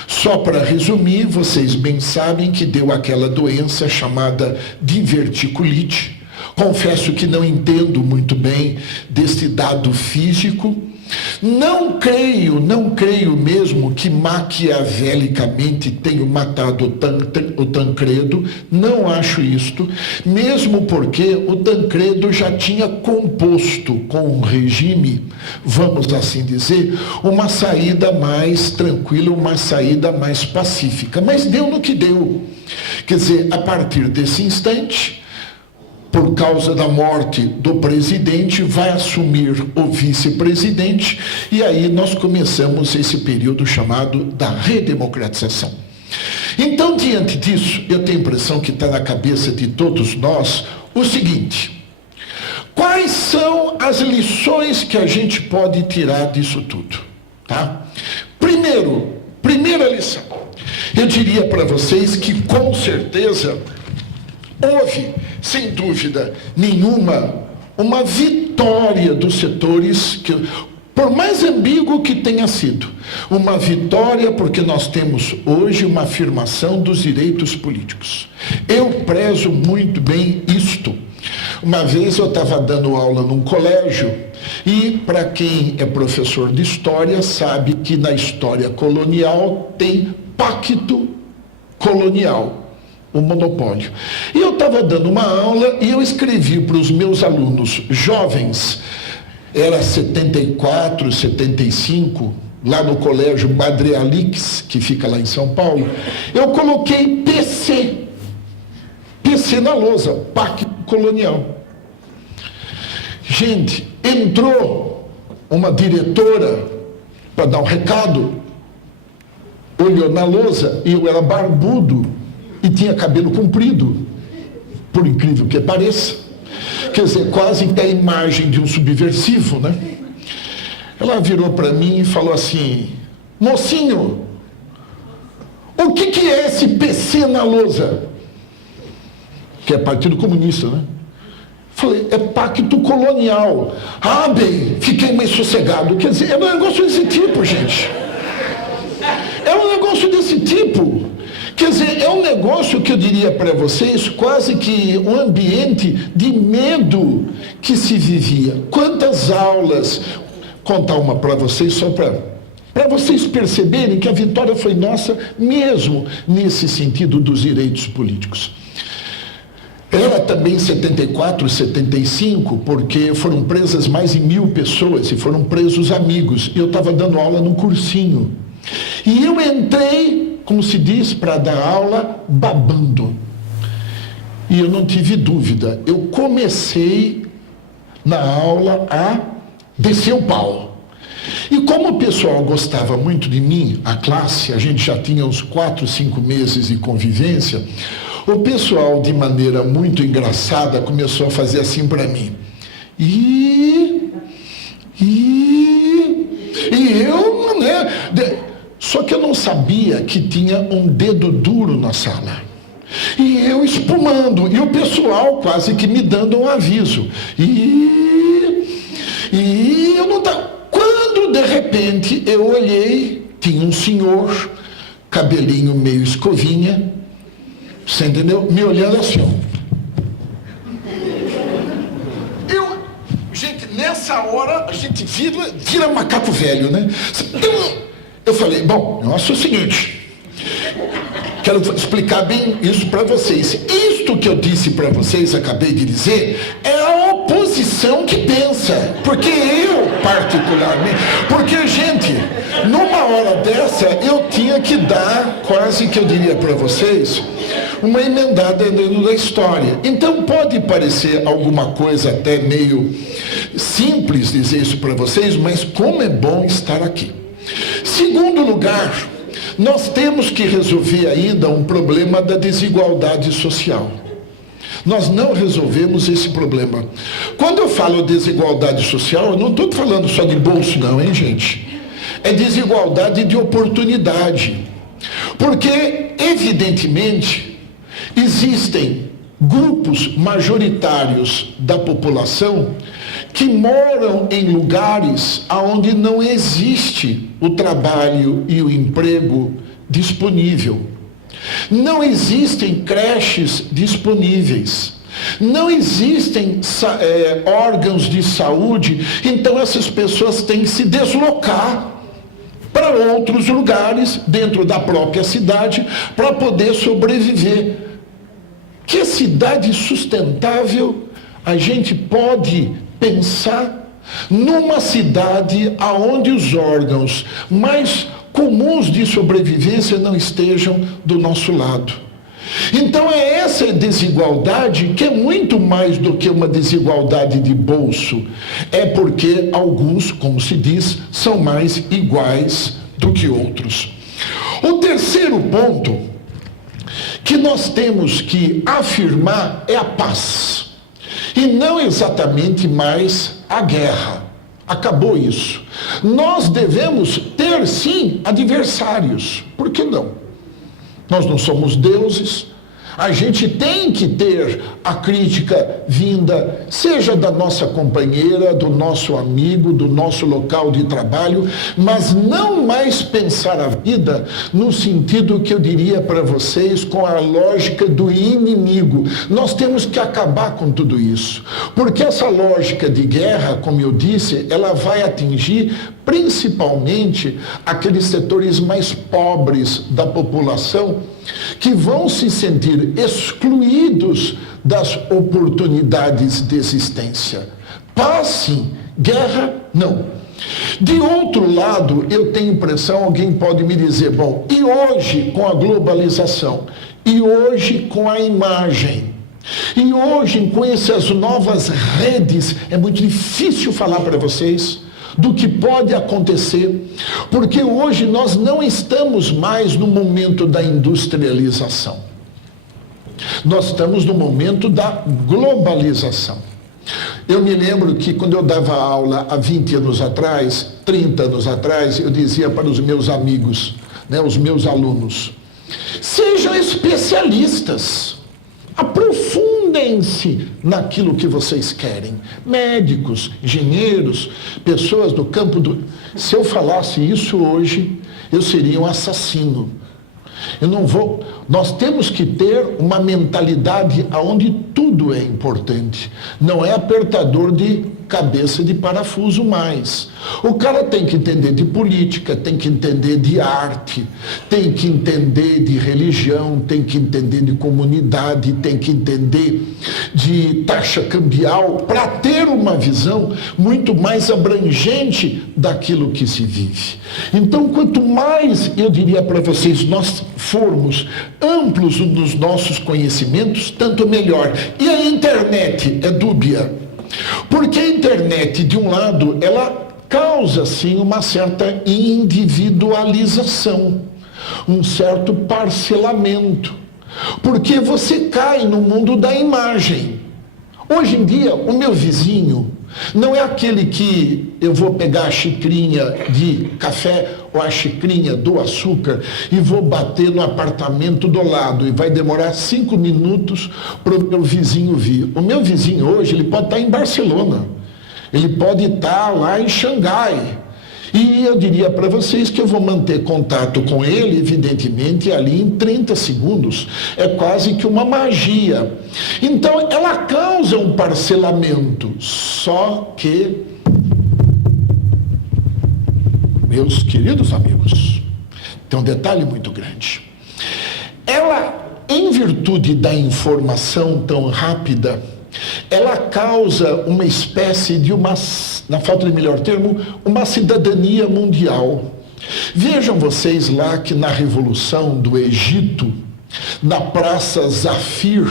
Só para resumir, vocês bem sabem que deu aquela doença chamada diverticulite. Confesso que não entendo muito bem deste dado físico. Não creio mesmo que maquiavelicamente tenham matado o Tancredo, não acho isto, mesmo porque o Tancredo já tinha composto com o regime, vamos assim dizer, uma saída mais tranquila, uma saída mais pacífica, mas deu no que deu. Quer dizer, a partir desse instante, por causa da morte do presidente, vai assumir o vice-presidente, e aí nós começamos esse período chamado da redemocratização. Então, diante disso, eu tenho a impressão que está na cabeça de todos nós o seguinte: quais são as lições que a gente pode tirar disso tudo? Tá? Primeira lição, eu diria para vocês que com certeza houve, sem dúvida nenhuma, uma vitória dos setores, que, por mais ambíguo que tenha sido, uma vitória porque nós temos hoje uma afirmação dos direitos políticos. Eu prezo muito bem isto. Uma vez eu estava dando aula num colégio e, para quem é professor de história, sabe que na história colonial tem pacto colonial, o monopólio. E eu estava dando uma aula e eu escrevi para os meus alunos jovens, era 74, 75, lá no colégio Padre Alix, que fica lá em São Paulo, eu coloquei PC na lousa, pacto colonial. Gente, entrou uma diretora para dar um recado, olhou na lousa e eu era barbudo e tinha cabelo comprido, por incrível que pareça. Quer dizer, quase que a imagem de um subversivo, né? Ela virou para mim e falou assim: mocinho, o que é esse PC na lousa? Que é Partido Comunista, né? Falei, é pacto colonial. Ah, bem, fiquei meio sossegado. Quer dizer, é um negócio desse tipo, gente. É um negócio desse tipo. Quer dizer, é um negócio que eu diria para vocês, quase que um ambiente de medo que se vivia. Quantas aulas, contar uma para vocês, só para vocês perceberem que a vitória foi nossa mesmo nesse sentido dos direitos políticos. Era também 74, 75, porque foram presas mais de 1.000 pessoas e foram presos amigos. E eu estava dando aula num cursinho. E eu entrei, como se diz, para dar aula babando. E eu não tive dúvida. Eu comecei na aula a descer o pau. E como o pessoal gostava muito de mim, a classe, a gente já tinha uns 4, 5 meses de convivência, o pessoal, de maneira muito engraçada, começou a fazer assim para mim. E eu, né? Só que eu não sabia que tinha um dedo duro na sala. E eu espumando, e o pessoal quase que me dando um aviso. E eu não estava... Quando, de repente, eu olhei, tinha um senhor, cabelinho meio escovinha, você entendeu? Me olhando assim, ó. Gente, nessa hora, a gente vira macaco velho, né? Eu falei, bom, eu acho o seguinte, quero explicar bem isso para vocês. Isto que eu disse para vocês, acabei de dizer, é a oposição que pensa. Porque eu, particularmente, porque, gente, numa hora dessa, eu tinha que dar, quase que eu diria para vocês, uma emendada dentro da história. Então pode parecer alguma coisa até meio simples dizer isso para vocês, mas como é bom estar aqui. Segundo lugar, nós temos que resolver ainda um problema da desigualdade social. Nós não resolvemos esse problema. Quando eu falo desigualdade social, eu não estou falando só de bolso não, hein, gente? É desigualdade de oportunidade. Porque, evidentemente, existem grupos majoritários da população que moram em lugares onde não existe o trabalho e o emprego disponível. Não existem creches disponíveis. Não existem órgãos de saúde, então essas pessoas têm que se deslocar para outros lugares dentro da própria cidade para poder sobreviver. Que cidade sustentável a gente pode pensar numa cidade onde os órgãos mais comuns de sobrevivência não estejam do nosso lado? Então é essa desigualdade que é muito mais do que uma desigualdade de bolso. É porque alguns, como se diz, são mais iguais do que outros. O terceiro ponto que nós temos que afirmar é a paz. E não exatamente mais a guerra. Acabou isso. Nós devemos ter, sim, adversários. Por que não? Nós não somos deuses. A gente tem que ter a crítica vinda, seja da nossa companheira, do nosso amigo, do nosso local de trabalho, mas não mais pensar a vida no sentido que eu diria para vocês, com a lógica do inimigo. Nós temos que acabar com tudo isso, porque essa lógica de guerra, como eu disse, ela vai atingir principalmente aqueles setores mais pobres da população, que vão se sentir excluídos das oportunidades de existência. Paz, sim. Guerra, não. De outro lado, eu tenho impressão, alguém pode me dizer, bom, e hoje com a globalização? E hoje com a imagem? E hoje com essas novas redes? É muito difícil falar para vocês do que pode acontecer, porque hoje nós não estamos mais no momento da industrialização. Nós estamos no momento da globalização. Eu me lembro que quando eu dava aula há 20 anos atrás, 30 anos atrás, eu dizia para os meus amigos, os meus alunos, sejam especialistas, aprofundem-se naquilo que vocês querem. Médicos, engenheiros, pessoas do campo do... Se eu falasse isso hoje, eu seria um assassino. Eu não vou... Nós temos que ter uma mentalidade onde tudo é importante. Não é apertador de cabeça de parafuso mais. O cara tem que entender de política, tem que entender de arte, tem que entender de religião, tem que entender de comunidade, tem que entender de taxa cambial para ter uma visão muito mais abrangente daquilo que se vive. Então, quanto mais, eu diria para vocês, nós formos amplos nos nossos conhecimentos, tanto melhor. E a internet é dúbia. Porque a internet, de um lado, ela causa, sim, uma certa individualização, um certo parcelamento, porque você cai no mundo da imagem. Hoje em dia, o meu vizinho não é aquele que eu vou pegar a xicrinha de café ou a xicrinha do açúcar e vou bater no apartamento do lado e vai demorar 5 minutos para o meu vizinho vir. O meu vizinho hoje, ele pode estar em Barcelona, ele pode estar lá em Xangai. E eu diria para vocês que eu vou manter contato com ele, evidentemente, ali em 30 segundos. É quase que uma magia. Então, ela causa um parcelamento. Só que, meus queridos amigos, tem um detalhe muito grande. Ela, em virtude da informação tão rápida, ela causa uma espécie de na falta de melhor termo, uma cidadania mundial. Vejam vocês lá que na Revolução do Egito, na Praça Zafir,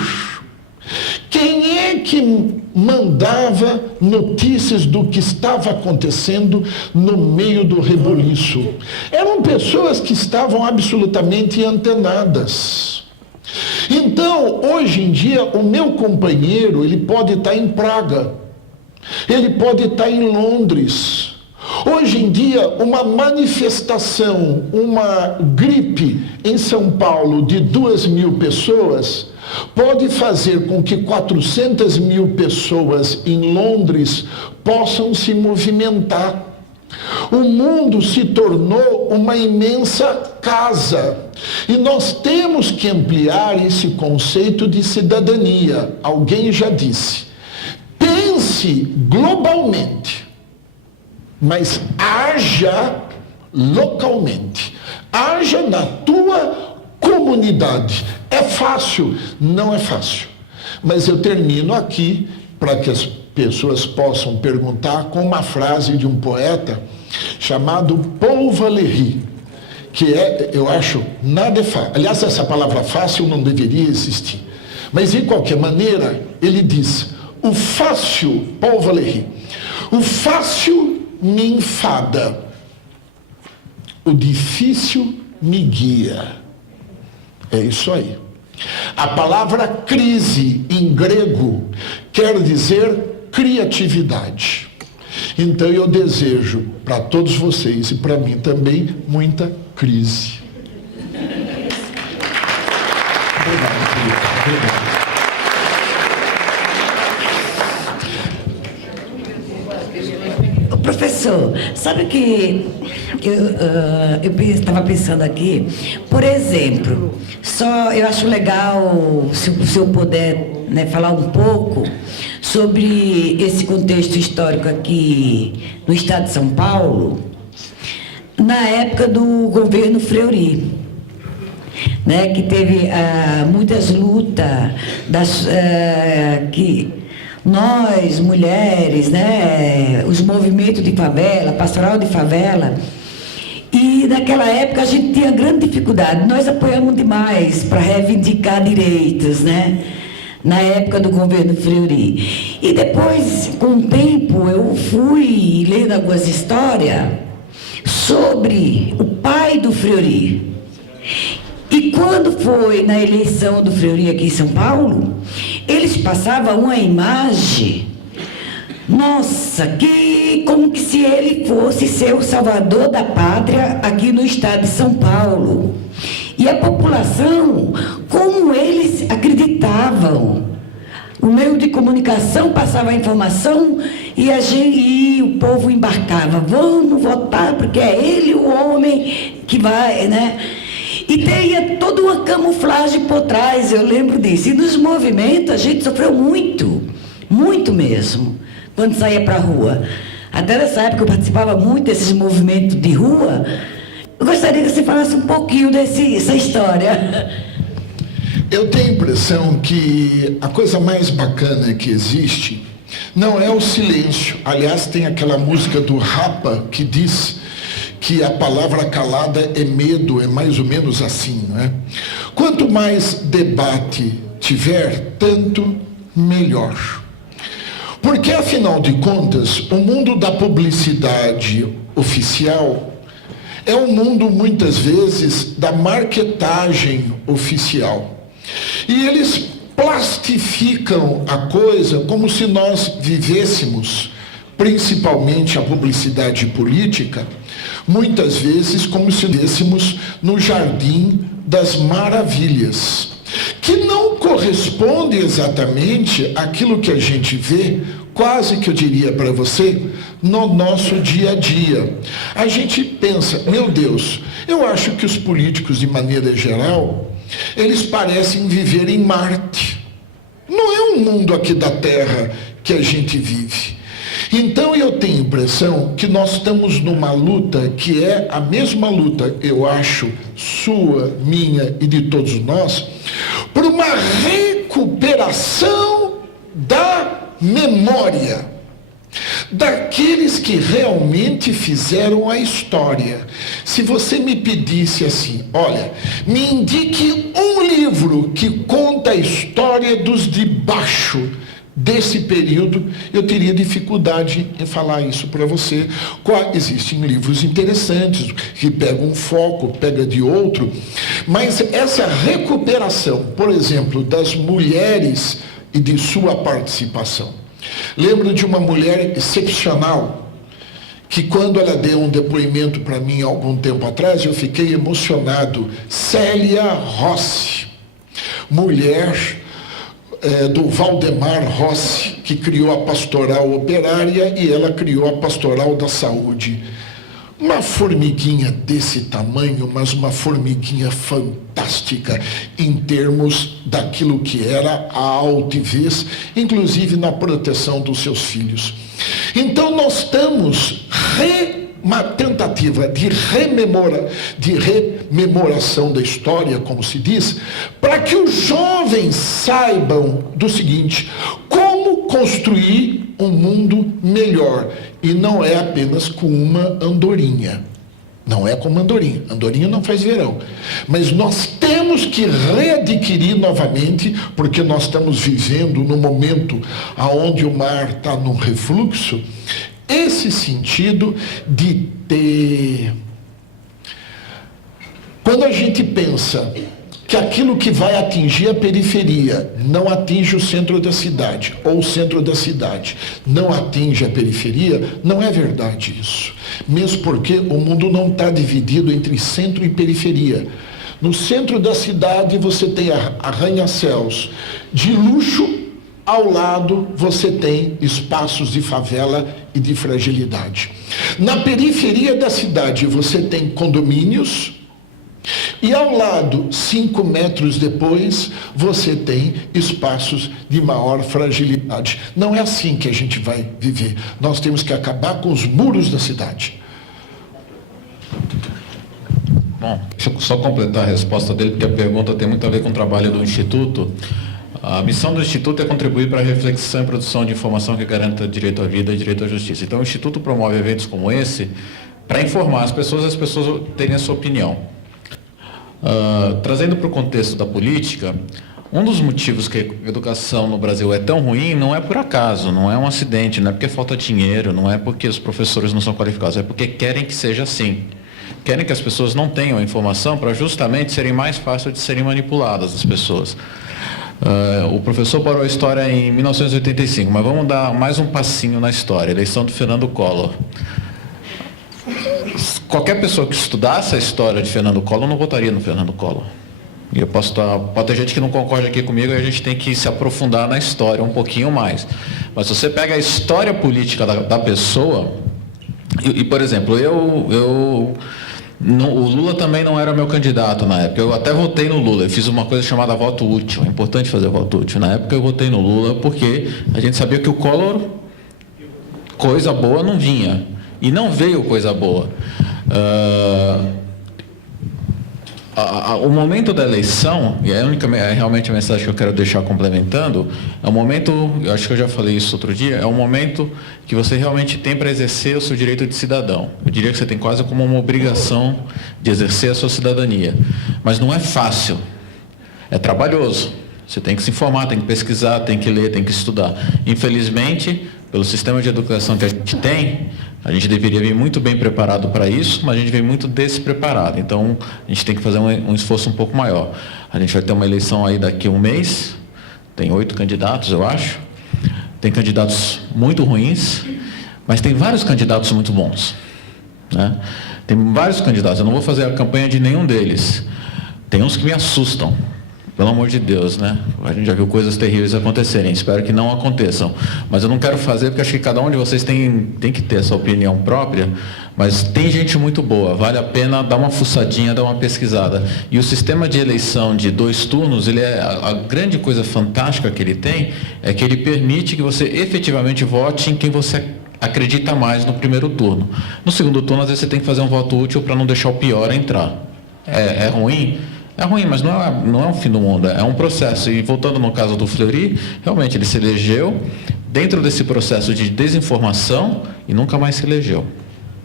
quem é que mandava notícias do que estava acontecendo no meio do rebuliço? Eram pessoas que estavam absolutamente antenadas. Então, hoje em dia, o meu companheiro, ele pode estar em Praga, ele pode estar em Londres. Hoje em dia, uma manifestação, uma gripe em São Paulo de 2.000 pessoas, pode fazer com que 400.000 pessoas em Londres possam se movimentar. O mundo se tornou uma imensa casa e nós temos que ampliar esse conceito de cidadania. Alguém já disse, pense globalmente, mas haja localmente, haja na tua comunidade. É fácil? Não é fácil. Mas eu termino aqui para que as pessoas possam perguntar com uma frase de um poeta chamado Paul Valéry, que é, eu acho, nada é fácil. Aliás, essa palavra fácil não deveria existir. Mas, de qualquer maneira, ele diz, o fácil, Paul Valéry, o fácil me enfada, o difícil me guia. É isso aí. A palavra crise, em grego, quer dizer criatividade. Então eu desejo para todos vocês e para mim também muita crise. Professor, sabe que eu estava pensando aqui, por exemplo, eu acho legal, se o senhor puder, né, falar um pouco sobre esse contexto histórico aqui no estado de São Paulo, na época do governo Fleury, né, que teve muitas lutas, que nós, mulheres, né, os movimentos de favela, pastoral de favela, e naquela época a gente tinha grande dificuldade. Nós apoiamos demais para reivindicar direitos, né, na época do governo Fleury. E depois, com o tempo, eu fui lendo algumas histórias sobre o pai do Fleury. E quando foi na eleição do Fleury aqui em São Paulo, eles passavam uma imagem, nossa, que como que se ele fosse ser o salvador da pátria aqui no estado de São Paulo. E a população, como eles acreditavam. O meio de comunicação passava a informação e o povo embarcava. Vamos votar porque é ele o homem que vai, né? E tinha toda uma camuflagem por trás, eu lembro disso. E nos movimentos a gente sofreu muito, muito mesmo, quando saía para a rua. Até nessa época eu participava muito desses movimentos de rua. Eu gostaria que você falasse um pouquinho dessa história. Eu tenho a impressão que a coisa mais bacana que existe não é o silêncio. Aliás, tem aquela música do Rapa que diz que a palavra calada é medo, é mais ou menos assim, não é? Quanto mais debate tiver, tanto melhor. Porque, afinal de contas, o mundo da publicidade oficial é um mundo, muitas vezes, da marketagem oficial. E eles plastificam a coisa como se nós vivêssemos, principalmente a publicidade política, muitas vezes como se vivêssemos no jardim das maravilhas, que não corresponde exatamente àquilo que a gente vê, quase que eu diria para você, no nosso dia a dia. A gente pensa, meu Deus, eu acho que os políticos, de maneira geral, eles parecem viver em Marte. Não é um mundo aqui da Terra que a gente vive. Então eu tenho a impressão que nós estamos numa luta que é a mesma luta, eu acho, sua, minha e de todos nós, por uma recuperação da memória daqueles que realmente fizeram a história. Se você me pedisse assim, olha, me indique um livro que conta a história dos de baixo desse período, eu teria dificuldade em falar isso para você. Existem livros interessantes que pegam um foco, pega de outro, mas essa recuperação, por exemplo, das mulheres e de sua participação. Lembro de uma mulher excepcional, que quando ela deu um depoimento para mim há algum tempo atrás, eu fiquei emocionado. Célia Rossi, mulher do Valdemar Rossi, que criou a Pastoral Operária e ela criou a Pastoral da Saúde. Uma formiguinha desse tamanho, mas uma formiguinha fantástica em termos daquilo que era a altivez, inclusive na proteção dos seus filhos. Então nós estamos uma tentativa de rememoração da história, como se diz, para que os jovens saibam do seguinte: como construir um mundo melhor. E não é apenas com uma andorinha. Não é como andorinha. Andorinha não faz verão. Mas nós temos que readquirir novamente, porque nós estamos vivendo no momento onde o mar está num refluxo, esse sentido de ter... Quando a gente pensa que aquilo que vai atingir a periferia não atinge o centro da cidade, ou o centro da cidade não atinge a periferia, não é verdade isso. Mesmo porque o mundo não está dividido entre centro e periferia. No centro da cidade você tem arranha-céus de luxo, ao lado você tem espaços de favela e de fragilidade. Na periferia da cidade você tem condomínios, e ao lado, 5 metros depois, você tem espaços de maior fragilidade. Não é assim que a gente vai viver. Nós temos que acabar com os muros da cidade. Bom, deixa eu só completar a resposta dele, porque a pergunta tem muito a ver com o trabalho do Instituto. A missão do Instituto é contribuir para a reflexão e produção de informação que garanta direito à vida e direito à justiça. Então, o Instituto promove eventos como esse para informar as pessoas terem a sua opinião. Trazendo para o contexto da política, um dos motivos que a educação no Brasil é tão ruim não é por acaso, não é um acidente, não é porque falta dinheiro, não é porque os professores não são qualificados, é porque querem que seja assim. Querem que as pessoas não tenham a informação para justamente serem mais fáceis de serem manipuladas as pessoas. O professor parou a história em 1985, mas vamos dar mais um passinho na história, eleição do Fernando Collor. Qualquer pessoa que estudasse a história de Fernando Collor não votaria no Fernando Collor. E eu pode ter gente que não concorda aqui comigo, e a gente tem que se aprofundar na história um pouquinho mais. Mas se você pega a história política da pessoa, por exemplo, o Lula também não era meu candidato na época. Eu até votei no Lula, eu fiz uma coisa chamada voto útil. É importante fazer voto útil. Na época eu votei no Lula porque a gente sabia que o Collor, coisa boa não vinha. E não veio coisa boa. O momento da eleição, e é realmente a mensagem que eu quero deixar complementando, é um momento, eu acho que eu já falei isso outro dia, é um momento que você realmente tem para exercer o seu direito de cidadão. Eu diria que você tem quase como uma obrigação de exercer a sua cidadania. Mas não é fácil, é trabalhoso. Você tem que se informar, tem que pesquisar, tem que ler, tem que estudar. Infelizmente, pelo sistema de educação que a gente tem, a gente deveria vir muito bem preparado para isso, mas a gente vem muito despreparado. Então, a gente tem que fazer um esforço um pouco maior. A gente vai ter uma eleição aí daqui a um mês, tem 8 candidatos, eu acho. Tem candidatos muito ruins, mas tem vários candidatos muito bons, né? Tem vários candidatos, eu não vou fazer a campanha de nenhum deles. Tem uns que me assustam. Pelo amor de Deus, né? A gente já viu coisas terríveis acontecerem, espero que não aconteçam. Mas eu não quero fazer, porque acho que cada um de vocês tem que ter essa opinião própria, mas tem gente muito boa, vale a pena dar uma fuçadinha, dar uma pesquisada. E o sistema de eleição de 2 turnos, a grande coisa fantástica que ele tem, é que ele permite que você efetivamente vote em quem você acredita mais no primeiro turno. No segundo turno, às vezes você tem que fazer um voto útil para não deixar o pior entrar. É ruim? É ruim, mas não é um fim do mundo, é um processo. E voltando no caso do Fleury, realmente ele se elegeu dentro desse processo de desinformação e nunca mais se elegeu.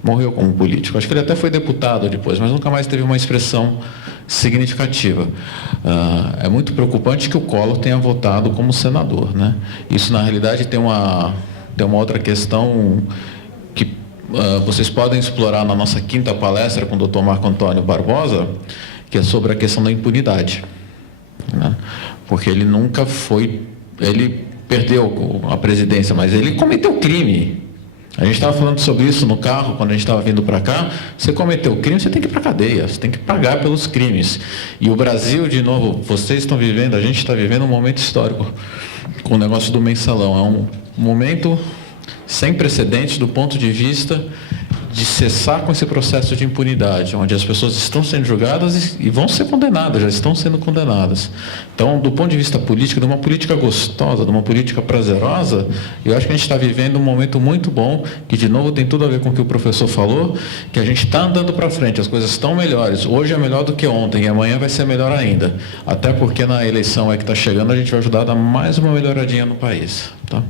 Morreu como político. Acho que ele até foi deputado depois, mas nunca mais teve uma expressão significativa. É muito preocupante que o Collor tenha votado como senador, né? Isso, na realidade, tem uma outra questão que vocês podem explorar na nossa quinta palestra com o Dr. Marco Antônio Barbosa, que é sobre a questão da impunidade, né? Porque ele nunca foi... Ele perdeu a presidência, mas ele cometeu crime. A gente estava falando sobre isso no carro, quando a gente estava vindo para cá. Você cometeu crime, você tem que ir para a cadeia, você tem que pagar pelos crimes. E o Brasil, de novo, vocês estão vivendo, a gente está vivendo um momento histórico com o negócio do mensalão. É um momento sem precedentes do ponto de vista de cessar com esse processo de impunidade, onde as pessoas estão sendo julgadas e vão ser condenadas, já estão sendo condenadas. Então, do ponto de vista político, de uma política gostosa, de uma política prazerosa, eu acho que a gente está vivendo um momento muito bom, que de novo tem tudo a ver com o que o professor falou, que a gente está andando para frente, as coisas estão melhores. Hoje é melhor do que ontem e amanhã vai ser melhor ainda. Até porque na eleição que está chegando, a gente vai ajudar a dar mais uma melhoradinha no país. Tá? O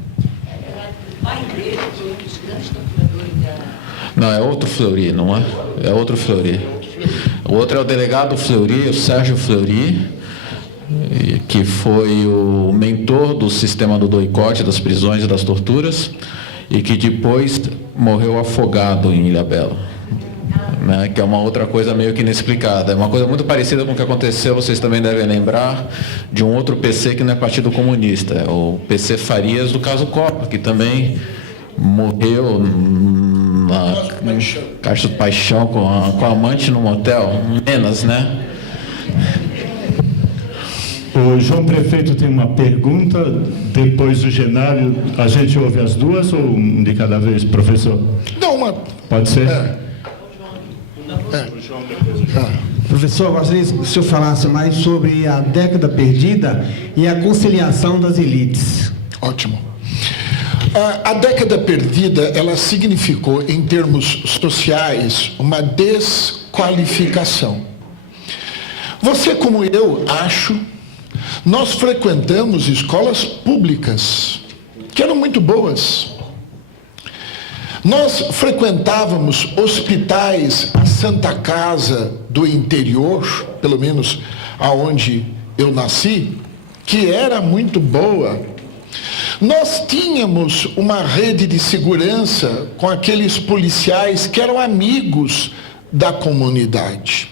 pai dele foi um dos grandes torturadores da... Não, é outro Fleury, não é? É outro Fleury. O outro é o delegado Fleury, o Sérgio Fleury, que foi o mentor do sistema do doicote, das prisões e das torturas, e que depois morreu afogado em Ilhabela, né? Que é uma outra coisa meio que inexplicada. É uma coisa muito parecida com o que aconteceu, vocês também devem lembrar, de um outro PC que não é Partido Comunista, é o PC Farias do caso Copa, que também morreu na Caixa do Paixão com a amante no motel, Menas, né? O João Prefeito tem uma pergunta, depois o Genário, a gente ouve as duas ou um de cada vez, professor? Não, uma... Pode ser? Professor, gostaria que o senhor falasse mais sobre a década perdida e a conciliação das elites. Ótimo. A década perdida, ela significou, em termos sociais, uma desqualificação. Você, como eu, acho, nós frequentamos escolas públicas, que eram muito boas. Nós frequentávamos hospitais, a Santa Casa do interior, pelo menos aonde eu nasci, que era muito boa. Nós tínhamos uma rede de segurança com aqueles policiais que eram amigos da comunidade.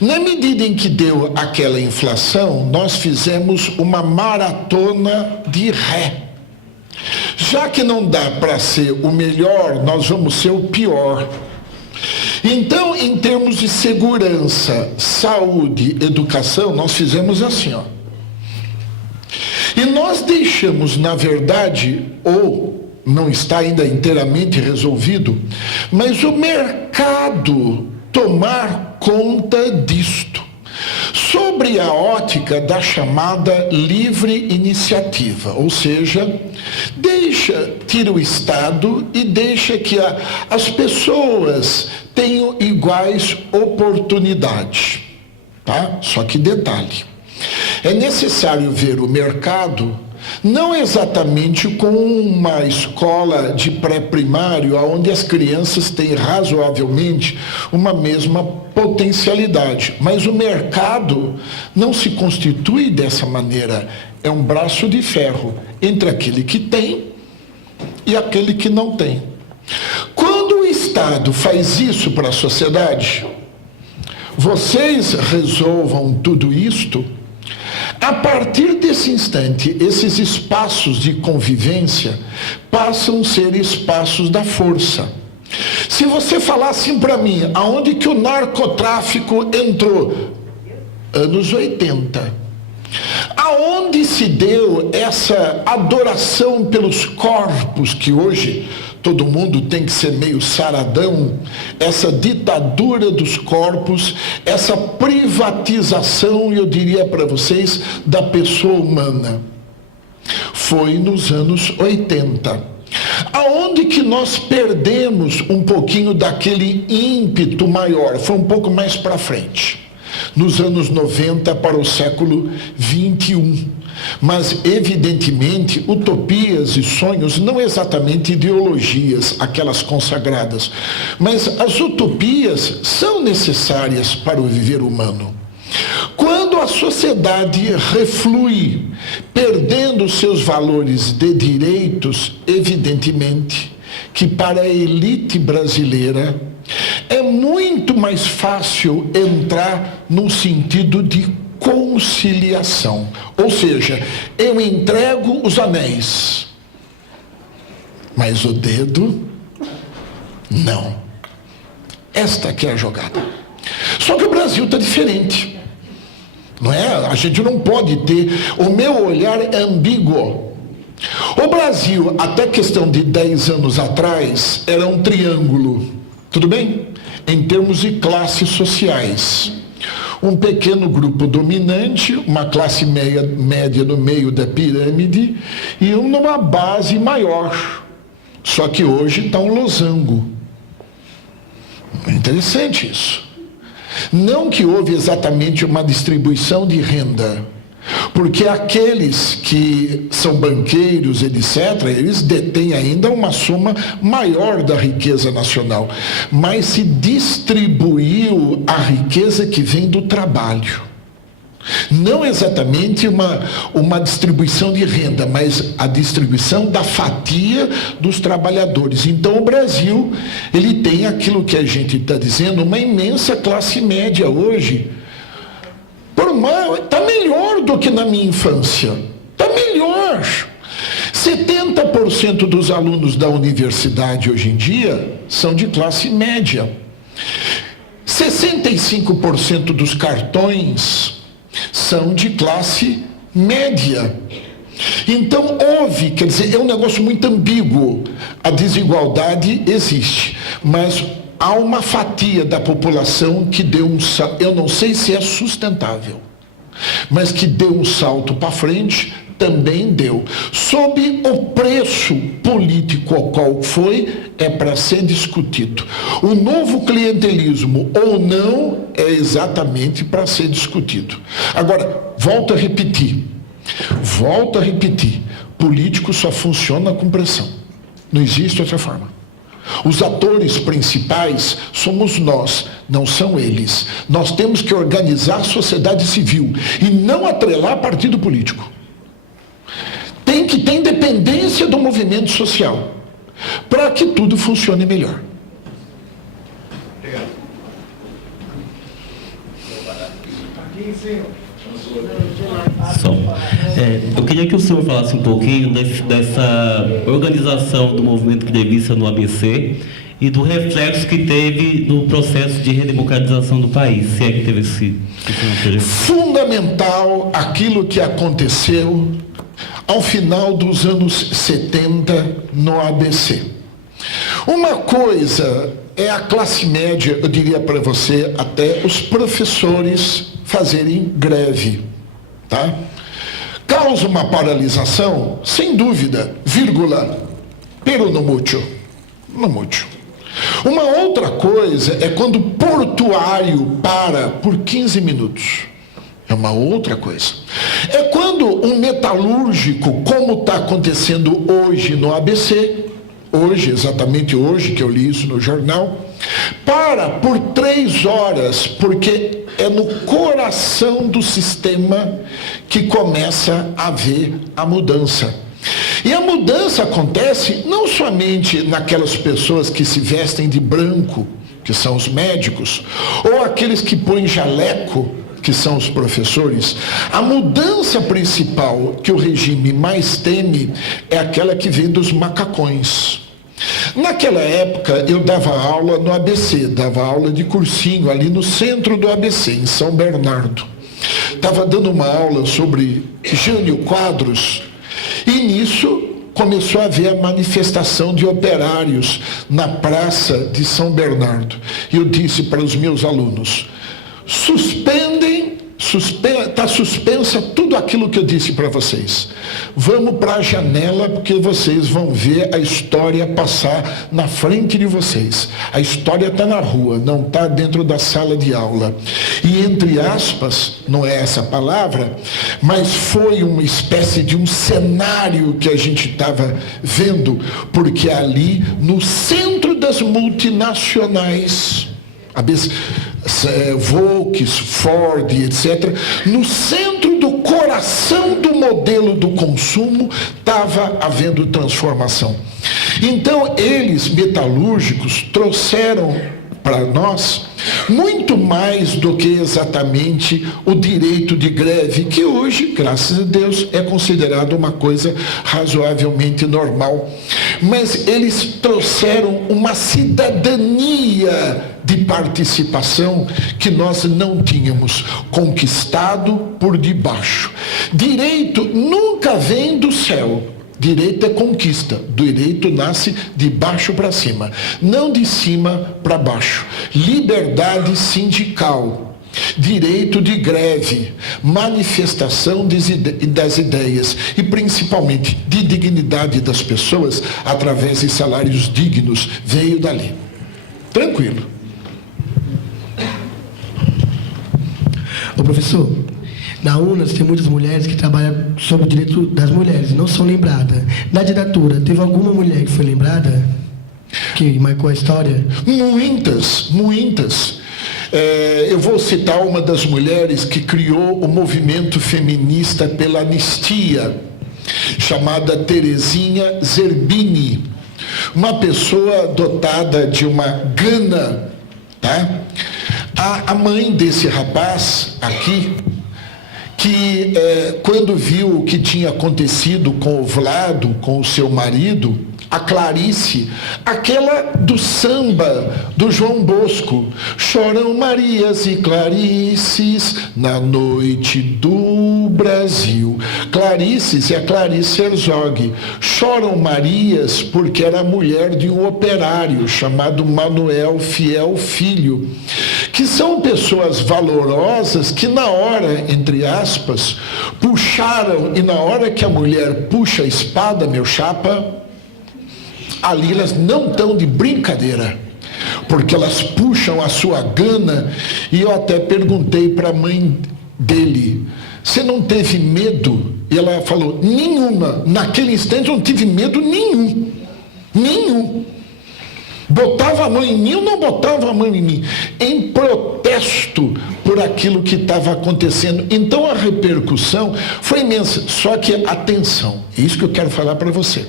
Na medida em que deu aquela inflação, nós fizemos uma maratona de ré. Já que não dá para ser o melhor, nós vamos ser o pior. Então, em termos de segurança, saúde, educação, nós fizemos assim, ó. E nós deixamos, na verdade, ou não está ainda inteiramente resolvido, mas o mercado tomar conta disto, sobre a ótica da chamada livre iniciativa, ou seja, tira o Estado e deixa que as pessoas tenham iguais oportunidades, tá? Só que detalhe, é necessário ver o mercado não exatamente como uma escola de pré-primário, onde as crianças têm razoavelmente uma mesma potencialidade. Mas o mercado não se constitui dessa maneira. É um braço de ferro entre aquele que tem e aquele que não tem. Quando o Estado faz isso para a sociedade, vocês resolvam tudo isto. A partir desse instante, esses espaços de convivência passam a ser espaços da força. Se você falar assim para mim, aonde que o narcotráfico entrou? Anos 80. Aonde se deu essa adoração pelos corpos, que hoje todo mundo tem que ser meio saradão, essa ditadura dos corpos, essa privatização, eu diria para vocês, da pessoa humana? Foi nos anos 80. Aonde que nós perdemos um pouquinho daquele ímpeto maior? Foi um pouco mais para frente, nos anos 90 para o século 21. Mas, evidentemente, utopias e sonhos, não exatamente ideologias, aquelas consagradas, mas as utopias são necessárias para o viver humano. Quando a sociedade reflui, perdendo seus valores de direitos, evidentemente que para a elite brasileira é muito mais fácil entrar no sentido de conciliação. Ou seja, eu entrego os anéis, mas o dedo, não. Esta que é a jogada. Só que o Brasil está diferente. Não é? A gente não pode ter... O meu olhar é ambíguo. O Brasil, até questão de 10 anos atrás, era um triângulo. Tudo bem? Em termos de classes sociais. Um pequeno grupo dominante, uma classe média no meio da pirâmide e uma base maior. Só que hoje está um losango. É interessante isso. Não que houve exatamente uma distribuição de renda, porque aqueles que são banqueiros, etc., eles detêm ainda uma soma maior da riqueza nacional, mas se distribuiu a riqueza que vem do trabalho. Não exatamente uma distribuição de renda, mas a distribuição da fatia dos trabalhadores. Então o Brasil, ele tem aquilo que a gente está dizendo, uma imensa classe média hoje. Está melhor do que na minha infância. Está melhor. 70% dos alunos da universidade hoje em dia são de classe média. 65% dos cartões são de classe média. Então houve, quer dizer, é um negócio muito ambíguo. A desigualdade existe, mas há uma fatia da população que deu um salto, eu não sei se é sustentável, mas que deu um salto para frente, também deu. Sob o preço político ao qual foi, é para ser discutido. O novo clientelismo ou não é exatamente para ser discutido. Agora, volto a repetir, político só funciona com pressão. Não existe outra forma. Os atores principais somos nós, não são eles. Nós temos que organizar a sociedade civil e não atrelar partido político. Tem que ter independência do movimento social para que tudo funcione melhor. Obrigado. Eu queria que o senhor falasse um pouquinho dessa organização do movimento grevista no ABC e do reflexo que teve no processo de redemocratização do país, se é que teve esse fundamental aquilo que aconteceu ao final dos anos 70 no ABC. Uma coisa é a classe média, eu diria para você, até os professores fazerem greve, tá? Causa uma paralisação, sem dúvida, vírgula, pero no mucho. Uma outra coisa é quando o portuário para por 15 minutos. É uma outra coisa. É quando um metalúrgico, como está acontecendo hoje no ABC, exatamente hoje, que eu li isso no jornal, para por 3 horas, porque é no coração do sistema que começa a haver a mudança. E a mudança acontece não somente naquelas pessoas que se vestem de branco, que são os médicos, ou aqueles que põem jaleco, que são os professores. A mudança principal que o regime mais teme é aquela que vem dos macacões. Naquela época eu dava aula no ABC, dava aula de cursinho ali no centro do ABC, em São Bernardo. Estava dando uma aula sobre Jânio Quadros e nisso começou a haver a manifestação de operários na praça de São Bernardo. E eu disse para os meus alunos, está suspensa tudo aquilo que eu disse para vocês. Vamos para a janela porque vocês vão ver a história passar na frente de vocês. A história está na rua, não está dentro da sala de aula. E entre aspas, não é essa palavra, mas foi uma espécie de um cenário que a gente estava vendo, porque ali no centro das multinacionais, Volks, Ford, etc., no centro do coração do modelo do consumo estava havendo transformação. Então, eles, metalúrgicos, trouxeram para nós muito mais do que exatamente o direito de greve, que hoje, graças a Deus, é considerado uma coisa razoavelmente normal. Mas eles trouxeram uma cidadania de participação que nós não tínhamos, conquistado por debaixo. Direito nunca vem do céu. Direito é conquista, direito nasce de baixo para cima, não de cima para baixo. Liberdade sindical, direito de greve, manifestação das ideias e principalmente de dignidade das pessoas através de salários dignos, veio dali. Tranquilo. Ô professor, na UNAS tem muitas mulheres que trabalham sobre o direito das mulheres, não são lembradas. Na ditadura, teve alguma mulher que foi lembrada? Que marcou a história? Muitas, muitas. Eu vou citar uma das mulheres que criou o movimento feminista pela anistia, chamada Terezinha Zerbini. Uma pessoa dotada de uma gana, tá? A mãe desse rapaz aqui, que quando viu o que tinha acontecido com o Vlado, com o seu marido, a Clarice, aquela do samba do João Bosco, choram Marias e Clarices na noite do Brasil. Clarices é a Clarice Herzog. Choram Marias porque era mulher de um operário chamado Manuel Fiel Filho, que são pessoas valorosas que na hora, entre aspas, puxaram, e na hora que a mulher puxa a espada, meu chapa, ali elas não estão de brincadeira, porque elas puxam a sua gana. E eu até perguntei para a mãe dele, você não teve medo? E ela falou, nenhuma. Naquele instante eu não tive medo nenhum. Nenhum. Botava a mão em mim ou não botava a mão em mim? Em protesto por aquilo que estava acontecendo. Então a repercussão foi imensa. Só que, atenção, é isso que eu quero falar para você.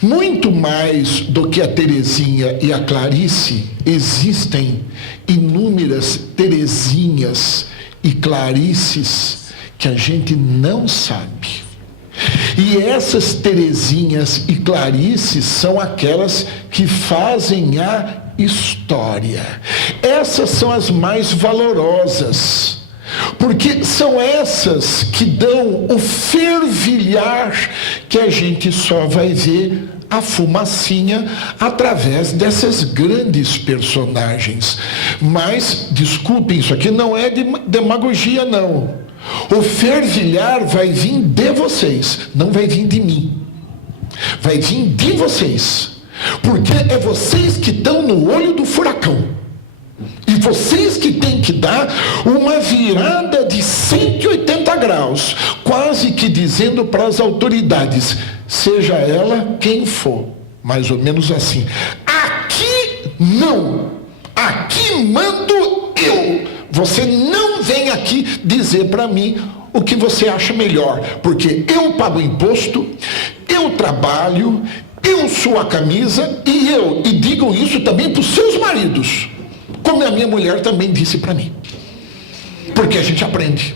Muito mais do que a Terezinha e a Clarice, existem inúmeras Terezinhas e Clarices que a gente não sabe. E essas Terezinhas e Clarices são aquelas que fazem a história. Essas são as mais valorosas, porque são essas que dão o fervilhar que a gente só vai ver a fumacinha através dessas grandes personagens. Mas, desculpem, isso aqui não é de demagogia, não. O fervilhar vai vir de vocês, não vai vir de mim. Vai vir de vocês. Porque é vocês que estão no olho do furacão. E vocês que têm que dar uma virada de 180 graus, quase que dizendo para as autoridades, seja ela quem for, mais ou menos assim. Aqui não. Aqui mando eu. Você não vem aqui dizer para mim o que você acha melhor, porque eu pago imposto, eu trabalho, eu suo a camisa e digam isso também para os seus maridos, como a minha mulher também disse para mim, porque a gente aprende.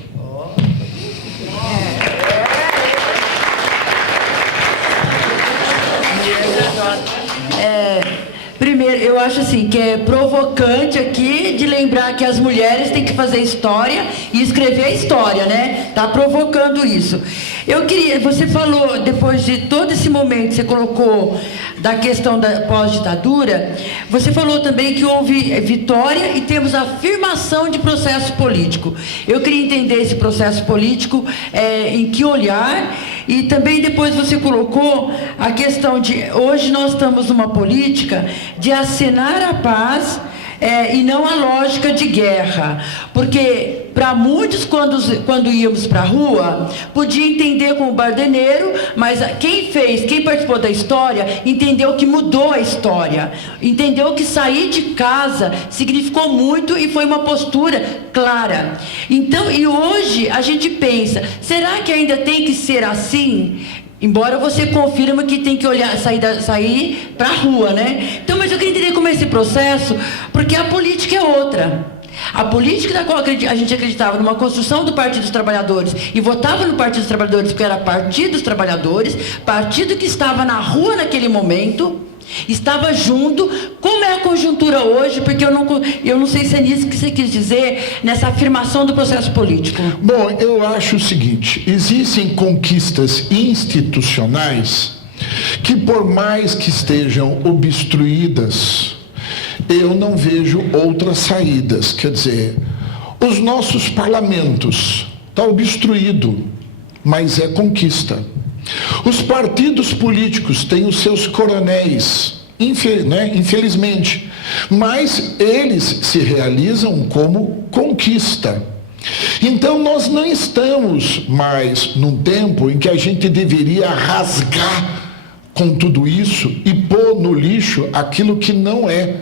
Primeiro, eu acho assim, que é provocante aqui de lembrar que as mulheres têm que fazer história e escrever a história, né? Tá provocando isso. Eu queria, você falou, depois de todo esse momento que você colocou da questão da pós-ditadura, você falou também que houve vitória e temos afirmação de processo político. Eu queria entender esse processo político, em que olhar, e também depois você colocou a questão de, hoje nós estamos numa política de acenar a paz, e não a lógica de guerra, porque para muitos, quando íamos para a rua, podia entender como bardeneiro, mas quem participou da história, entendeu que mudou a história, entendeu que sair de casa significou muito e foi uma postura clara. Então, e hoje a gente pensa, será que ainda tem que ser assim? Embora você confirme que tem que olhar, sair para a rua, né? Então, mas eu queria entender como é esse processo, porque a política é outra. A política da qual a gente acreditava numa construção do Partido dos Trabalhadores e votava no Partido dos Trabalhadores porque era Partido dos Trabalhadores, partido que estava na rua naquele momento, estava junto. Como é a conjuntura hoje? Porque eu não sei se é nisso que você quis dizer, nessa afirmação do processo político. Bom, eu acho o seguinte, existem conquistas institucionais que, por mais que estejam obstruídas, eu não vejo outras saídas. Quer dizer, os nossos parlamentos estão obstruídos, mas é conquista. Os partidos políticos têm os seus coronéis, infelizmente, mas eles se realizam como conquista. Então nós não estamos mais num tempo em que a gente deveria rasgar com tudo isso e pôr no lixo aquilo que não é.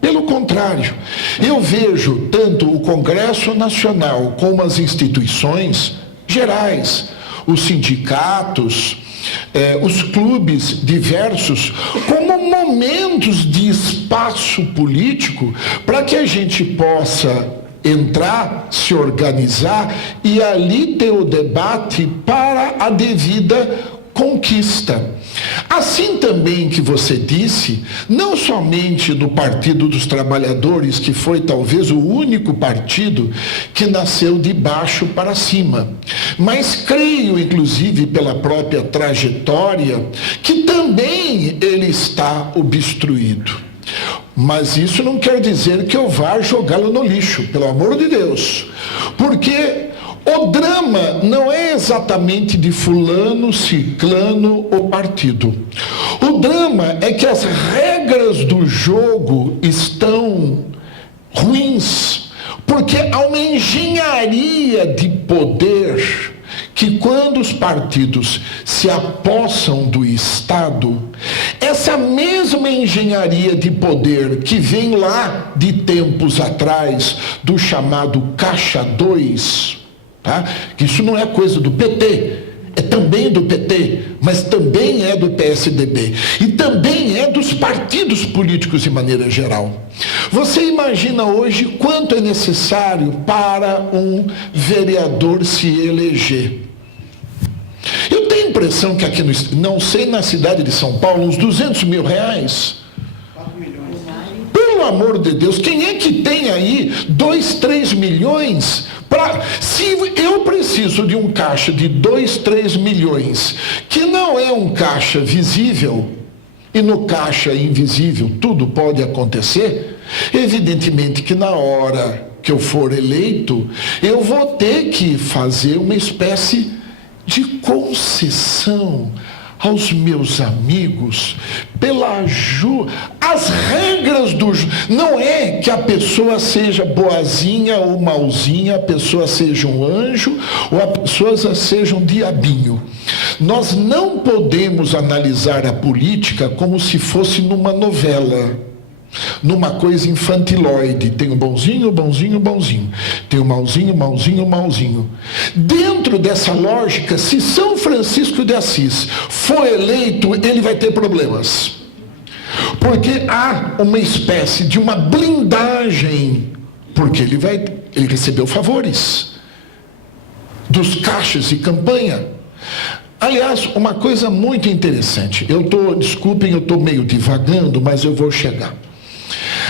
Pelo contrário, eu vejo tanto o Congresso Nacional como as instituições gerais, os sindicatos, os clubes diversos, como momentos de espaço político para que a gente possa entrar, se organizar e ali ter o debate para a devida conquista. Assim também que você disse, não somente no Partido dos Trabalhadores, que foi talvez o único partido que nasceu de baixo para cima, mas creio, inclusive pela própria trajetória, que também ele está obstruído. Mas isso não quer dizer que eu vá jogá-lo no lixo, pelo amor de Deus, porque o drama não é exatamente de fulano, ciclano ou partido. O drama é que as regras do jogo estão ruins, porque há uma engenharia de poder que, quando os partidos se apossam do Estado, essa mesma engenharia de poder que vem lá de tempos atrás do chamado Caixa 2, tá? Isso não é coisa do PT, é também do PT, mas também é do PSDB e também é dos partidos políticos de maneira geral. Você imagina hoje quanto é necessário para um vereador se eleger? Eu tenho a impressão que aqui, não sei, na cidade de São Paulo, uns 200 mil reais. 4 milhões. Pelo amor de Deus, quem é que tem aí 2, 3 milhões? Se eu preciso de um caixa de 2, 3 milhões, que não é um caixa visível, e no caixa invisível tudo pode acontecer, evidentemente que na hora que eu for eleito, eu vou ter que fazer uma espécie de concessão aos meus amigos, pela ajuda. As regras do jogo, não é que a pessoa seja boazinha ou mauzinha, a pessoa seja um anjo ou a pessoa seja um diabinho. Nós não podemos analisar a política como se fosse numa novela, numa coisa infantiloide. Tem o bonzinho, bonzinho, bonzinho. Tem o malzinho, malzinho, malzinho. Dentro dessa lógica, se São Francisco de Assis for eleito, ele vai ter problemas. Porque há uma espécie de uma blindagem, porque ele recebeu favores dos caixas de campanha. Aliás, uma coisa muito interessante, desculpem, eu estou meio divagando, mas eu vou chegar.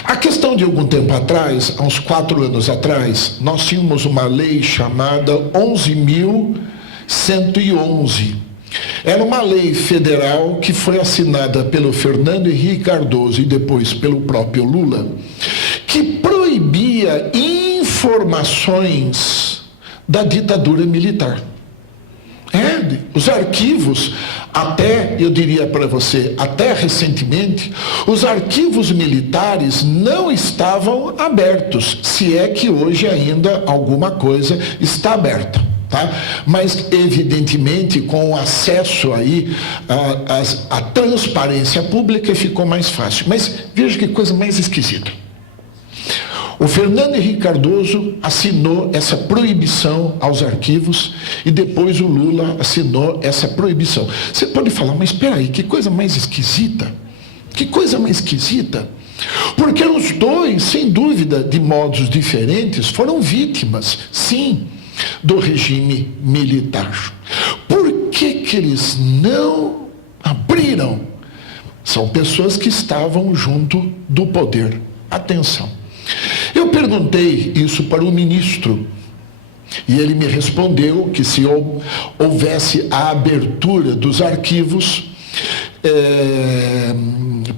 A questão de algum tempo atrás, há uns 4 anos atrás, nós tínhamos uma lei chamada 11.111. Era uma lei federal que foi assinada pelo Fernando Henrique Cardoso e depois pelo próprio Lula, que proibia informações da ditadura militar. Os arquivos, Até, eu diria para você, até recentemente, os arquivos militares não estavam abertos, se é que hoje ainda alguma coisa está aberta. Tá? Mas, evidentemente, com o acesso aí à transparência pública ficou mais fácil. Mas veja que coisa mais esquisita. O Fernando Henrique Cardoso assinou essa proibição aos arquivos e depois o Lula assinou essa proibição. Você pode falar, mas espera aí, que coisa mais esquisita? Que coisa mais esquisita? Porque os dois, sem dúvida, de modos diferentes, foram vítimas, sim, do regime militar. Por que eles não abriram? São pessoas que estavam junto do poder. Atenção. Eu perguntei isso para o ministro e ele me respondeu que se houvesse a abertura dos arquivos,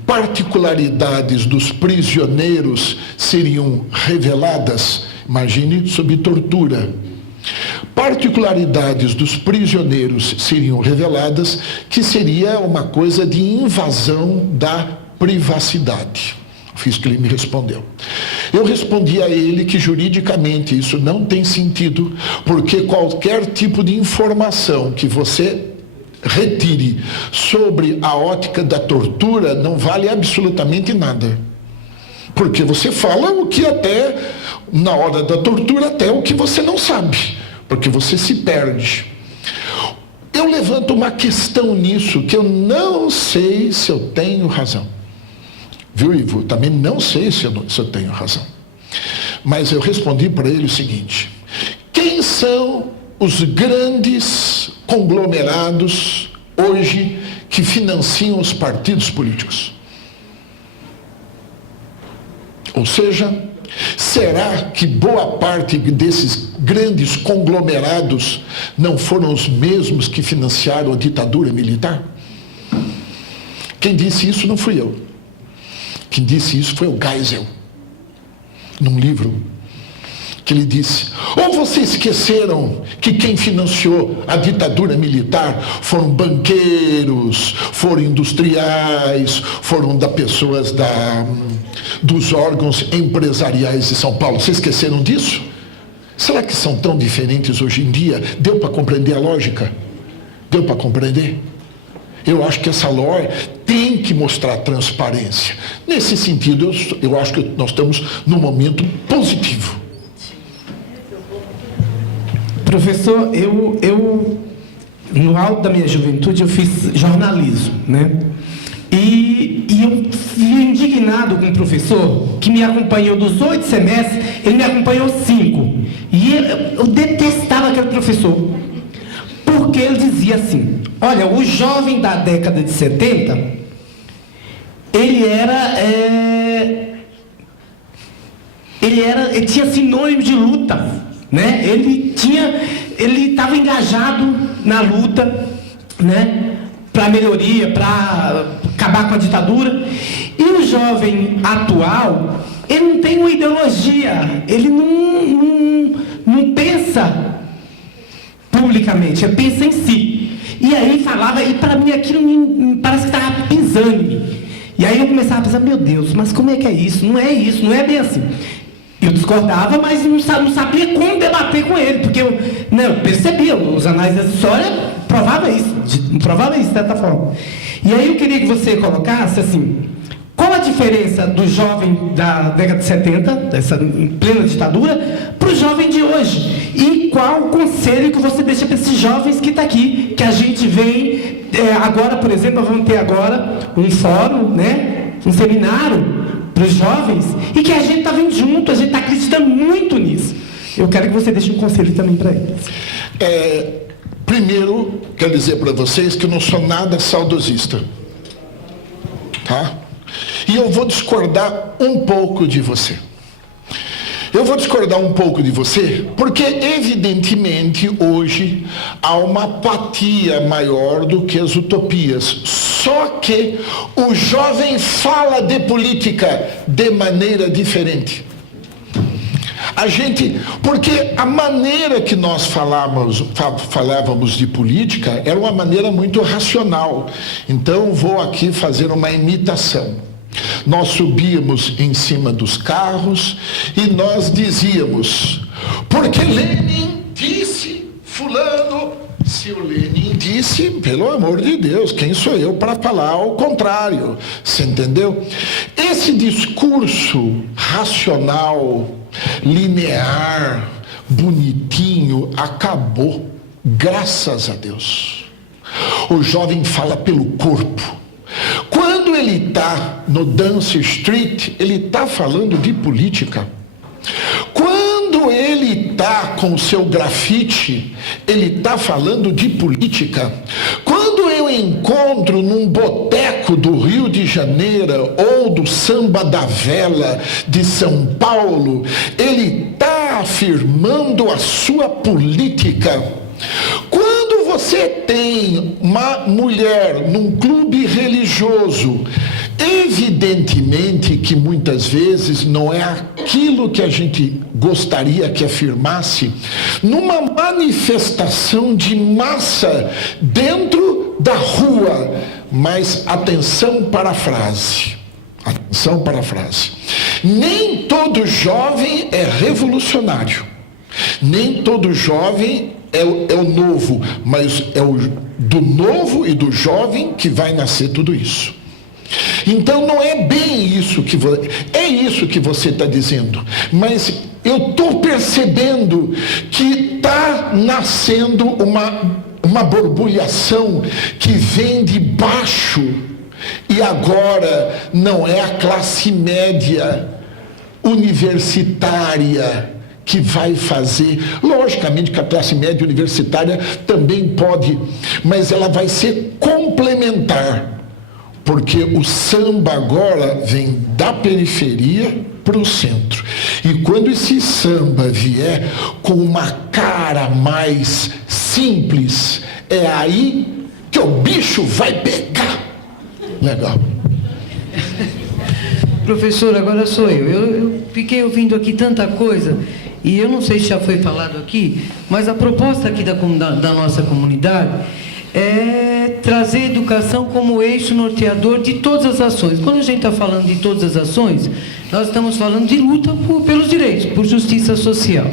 particularidades dos prisioneiros seriam reveladas, imagine, sob tortura. Particularidades dos prisioneiros seriam reveladas, que seria uma coisa de invasão da privacidade. Fiz o que ele me respondeu. Eu respondi a ele que juridicamente isso não tem sentido, porque qualquer tipo de informação que você retire sobre a ótica da tortura não vale absolutamente nada. Porque você fala o que até, na hora da tortura, até o que você não sabe, porque você se perde. Eu levanto uma questão nisso que eu não sei se eu tenho razão. Viu, Ivo? Também não sei se eu tenho razão. Mas eu respondi para ele o seguinte: quem são os grandes conglomerados hoje que financiam os partidos políticos? Ou seja, será que boa parte desses grandes conglomerados não foram os mesmos que financiaram a ditadura militar? Quem disse isso não fui eu. Quem disse isso foi o Geisel, num livro, que ele disse: ou vocês esqueceram que quem financiou a ditadura militar foram banqueiros, foram industriais, foram pessoas dos órgãos empresariais de São Paulo? Vocês esqueceram disso? Será que são tão diferentes hoje em dia? Deu para compreender a lógica? Deu para compreender? Eu acho que essa lei tem que mostrar transparência. Nesse sentido, eu acho que nós estamos num momento positivo. Professor, eu no alto da minha juventude, eu fiz jornalismo, né? E eu fui indignado com o professor, que me acompanhou dos 8 semestres, ele me acompanhou 5. E eu detestava aquele professor, porque ele dizia assim: olha, o jovem da década de 70, ele tinha sinônimo de luta, né? Ele estava engajado na luta, né? Para melhoria, para acabar com a ditadura. E o jovem atual, ele não tem uma ideologia, ele não pensa publicamente, ele pensa em si. E aí falava, e para mim aquilo me parece que estava pisando em mim. E aí eu começava a pensar: meu Deus, mas como é que é isso? Não é isso, não é bem assim. Eu discordava, mas não sabia como debater com ele, porque eu percebia, os análises da história provavam isso de certa forma. E aí eu queria que você colocasse assim: qual a diferença do jovem da década de 70, dessa plena ditadura, para o jovem de hoje? E qual o conselho que você deixa para esses jovens que estão aqui, que a gente vem, agora, por exemplo, nós vamos ter agora um fórum, né, um seminário para os jovens, e que a gente está vindo junto, a gente está acreditando muito nisso. Eu quero que você deixe um conselho também para eles. Primeiro, quero dizer para vocês que eu não sou nada saudosista. Tá? E eu vou discordar um pouco de você. Eu vou discordar um pouco de você, porque evidentemente hoje há uma apatia maior do que as utopias. Só que o jovem fala de política de maneira diferente. porque a maneira que nós falávamos de política era uma maneira muito racional. Então vou aqui fazer uma imitação. Nós subíamos em cima dos carros e nós dizíamos, porque Lenin disse, fulano, se o Lenin disse, pelo amor de Deus, quem sou eu para falar ao contrário? Você entendeu? Esse discurso racional, linear, bonitinho, acabou, graças a Deus. O jovem fala pelo corpo. Quando ele está no Dance Street, ele está falando de política. Quando ele está com o seu grafite, ele está falando de política. Quando eu encontro num boteco do Rio de Janeiro ou do Samba da Vela de São Paulo, ele está afirmando a sua política. Quando você tem uma mulher num clube religioso, evidentemente que muitas vezes não é aquilo que a gente gostaria que afirmasse, numa manifestação de massa dentro da rua. Mas atenção para a frase. Atenção para a frase. Nem todo jovem é revolucionário. Nem todo jovem é o novo, mas é do novo e do jovem que vai nascer tudo isso. Então não é bem isso que é isso que você está dizendo, mas eu estou percebendo que está nascendo uma borbulhação que vem de baixo, e agora não é a classe média universitária que vai fazer. Logicamente que a classe média universitária também pode, mas ela vai ser complementar, porque o samba agora vem da periferia para o centro. E quando esse samba vier com uma cara mais simples, é aí que o bicho vai pegar. Legal. Professor, agora sou eu. Eu fiquei ouvindo aqui tanta coisa, e eu não sei se já foi falado aqui, mas a proposta aqui da nossa comunidade é trazer educação como eixo norteador de todas as ações. Quando a gente está falando de todas as ações, nós estamos falando de luta pelos direitos, por justiça social.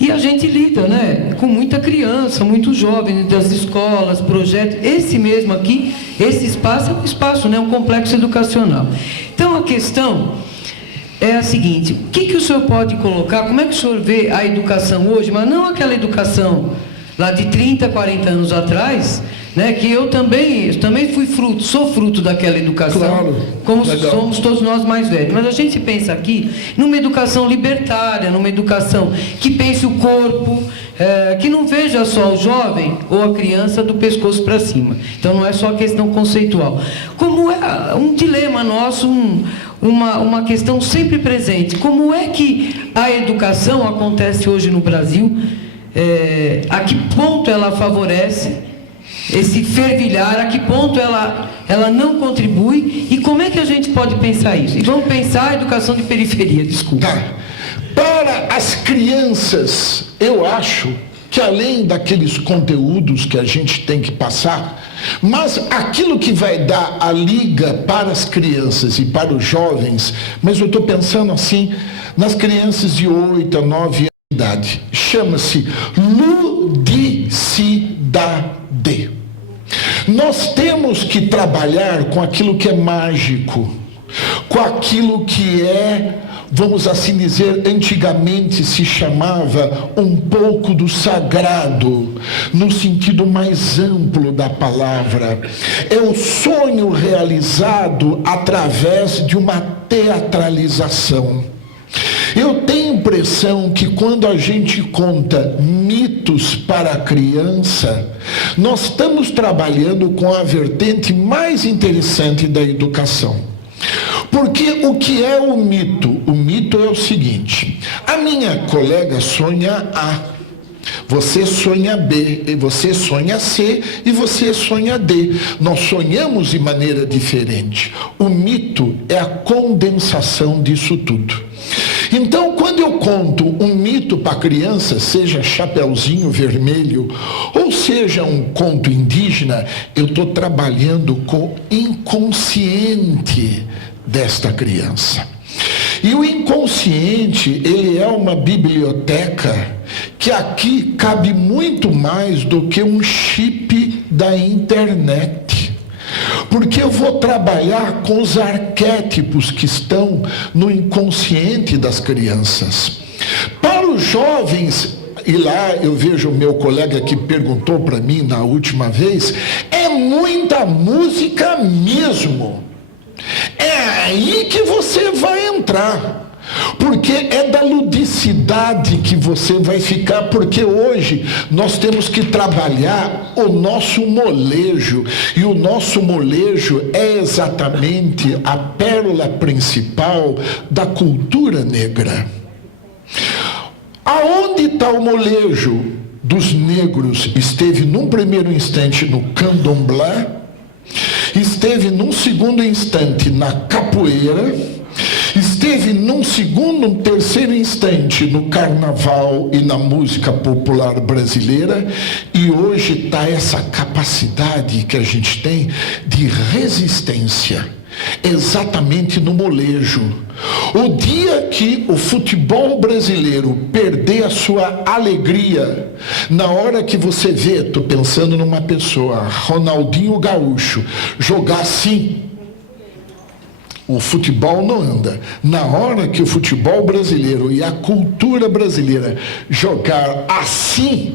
E a gente lida, né, com muita criança, muito jovem, das escolas, projetos. Esse mesmo aqui, esse espaço é um espaço, né, um complexo educacional. Então a questão é a seguinte: o que o senhor pode colocar, como é que o senhor vê a educação hoje, mas não aquela educação lá de 30, 40 anos atrás, né, que eu também sou fruto daquela educação, claro, como legal. Somos todos nós mais velhos. Mas a gente pensa aqui numa educação libertária, numa educação que pense o corpo, que não veja só o jovem ou a criança do pescoço para cima. Então não é só a questão conceitual. Como é um dilema nosso, uma questão sempre presente. Como é que a educação acontece hoje no Brasil? A que ponto ela favorece esse fervilhar, a que ponto ela não contribui, e como é que a gente pode pensar isso? E vamos pensar a educação de periferia, desculpa. Tá. Para as crianças, eu acho que além daqueles conteúdos que a gente tem que passar, mas aquilo que vai dar a liga para as crianças e para os jovens, mas eu estou pensando assim, nas crianças de 8 a 9 anos de idade, chama-se ludicidade. Nós temos que trabalhar com aquilo que é mágico, com aquilo que é, vamos assim dizer, antigamente se chamava um pouco do sagrado, no sentido mais amplo da palavra. É o sonho realizado através de uma teatralização. Eu tenho a impressão que quando a gente conta mitos para a criança, nós estamos trabalhando com a vertente mais interessante da educação. Porque o que é o mito? O mito é o seguinte: a minha colega sonha A, você sonha B, e você sonha C, e você sonha D. Nós sonhamos de maneira diferente. O mito é a condensação disso tudo. Então, quando eu conto um mito para criança, seja Chapeuzinho Vermelho, ou seja um conto indígena, eu estou trabalhando com o inconsciente desta criança. E o inconsciente, ele é uma biblioteca que aqui cabe muito mais do que um chip da internet. Porque eu vou trabalhar com os arquétipos que estão no inconsciente das crianças. Para os jovens, e lá eu vejo o meu colega que perguntou para mim na última vez, é muita música mesmo. É aí que você vai entrar. Porque é da ludicidade que você vai ficar, porque hoje nós temos que trabalhar o nosso molejo, e o nosso molejo é exatamente a pérola principal da cultura negra. Aonde está o molejo dos negros? Esteve num primeiro instante no candomblé, esteve num segundo instante na capoeira, esteve num segundo, um terceiro instante no carnaval e na música popular brasileira, e hoje está essa capacidade que a gente tem de resistência, exatamente no molejo. O dia que o futebol brasileiro perder a sua alegria, na hora que você vê, estou pensando numa pessoa, Ronaldinho Gaúcho, jogar assim, o futebol não anda. Na hora que o futebol brasileiro e a cultura brasileira jogar assim,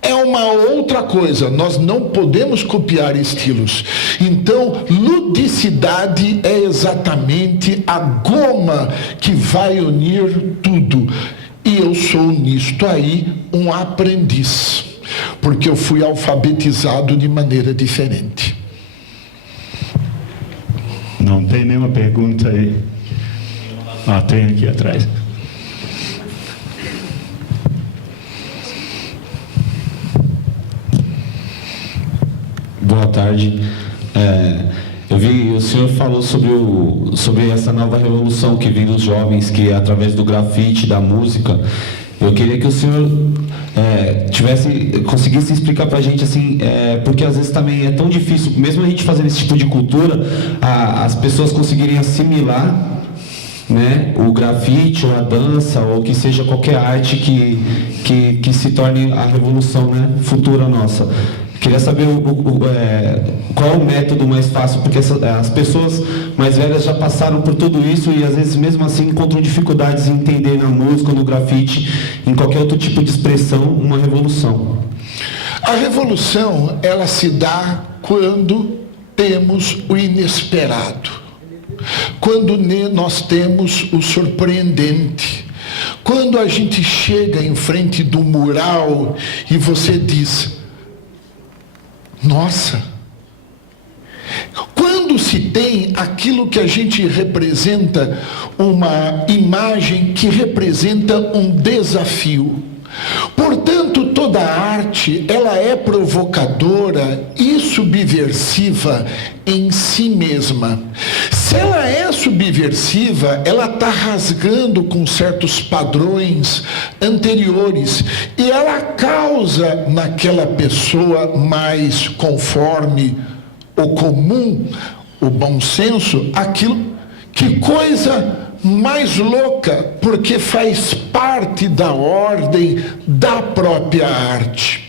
é uma outra coisa. Nós não podemos copiar estilos. Então, ludicidade é exatamente a goma que vai unir tudo. E eu sou nisto aí um aprendiz, porque eu fui alfabetizado de maneira diferente. Não tem nenhuma pergunta aí? Ah, tem aqui atrás. Boa tarde. Eu vi, o senhor falou sobre essa nova revolução que vem dos jovens, que é através do grafite, da música. Eu queria que o senhor conseguisse explicar para a gente, assim, porque às vezes também é tão difícil, mesmo a gente fazendo esse tipo de cultura, as pessoas conseguirem assimilar, né, o grafite, ou a dança, ou que seja qualquer arte que se torne a revolução, né, futura nossa. Queria saber qual é o método mais fácil, porque as pessoas mais velhas já passaram por tudo isso e às vezes mesmo assim encontram dificuldades em entender na música, no grafite, em qualquer outro tipo de expressão, uma revolução. A revolução, ela se dá quando temos o inesperado, quando nós temos o surpreendente, quando a gente chega em frente do mural e você diz: nossa! Quando se tem aquilo que a gente representa, uma imagem que representa um desafio. Portanto, toda arte, ela é provocadora e subversiva em si mesma. Se ela é subversiva, ela está rasgando com certos padrões anteriores e ela causa naquela pessoa mais conforme o comum, o bom senso, aquilo, que coisa mais louca, porque faz parte da ordem da própria arte.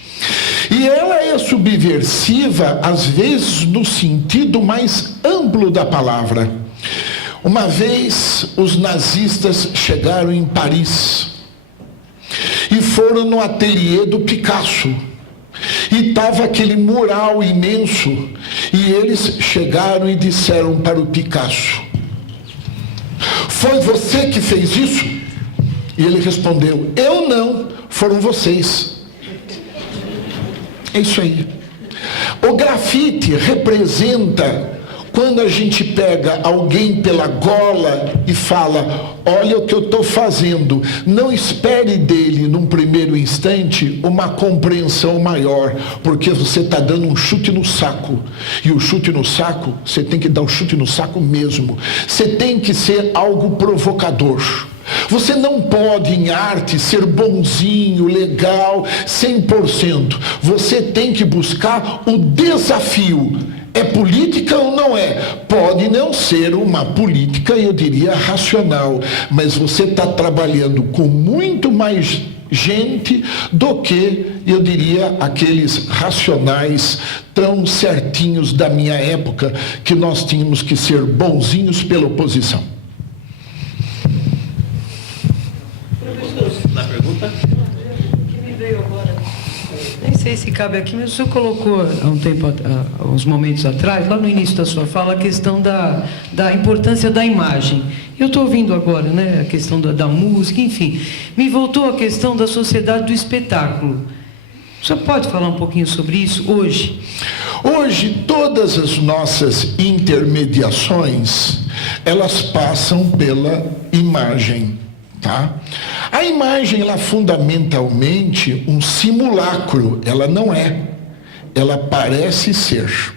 E ela é subversiva, às vezes, no sentido mais amplo da palavra. Uma vez, os nazistas chegaram em Paris e foram no ateliê do Picasso. E estava aquele mural imenso, e eles chegaram e disseram para o Picasso: foi você que fez isso? E ele respondeu: eu não, foram vocês. É isso aí. O grafite representa quando a gente pega alguém pela gola e fala: olha o que eu estou fazendo. Não espere dele, num primeiro instante, uma compreensão maior, porque você está dando um chute no saco. E o chute no saco, você tem que dar o chute no saco mesmo. Você tem que ser algo provocador. Você não pode, em arte, ser bonzinho, legal, 100%. Você tem que buscar o desafio. É política ou não é? Pode não ser uma política, eu diria, racional, mas você está trabalhando com muito mais gente do que, eu diria, aqueles racionais tão certinhos da minha época, que nós tínhamos que ser bonzinhos pela oposição. Na pergunta? Nem sei se cabe aqui, mas o senhor colocou há uns momentos atrás, lá no início da sua fala, a questão da importância da imagem. Eu estou ouvindo agora, né, a questão da música, enfim. Me voltou a questão da sociedade do espetáculo. O senhor pode falar um pouquinho sobre isso hoje? Hoje, todas as nossas intermediações, elas passam pela imagem. Tá? A imagem, ela é fundamentalmente um simulacro, ela não é, ela parece ser.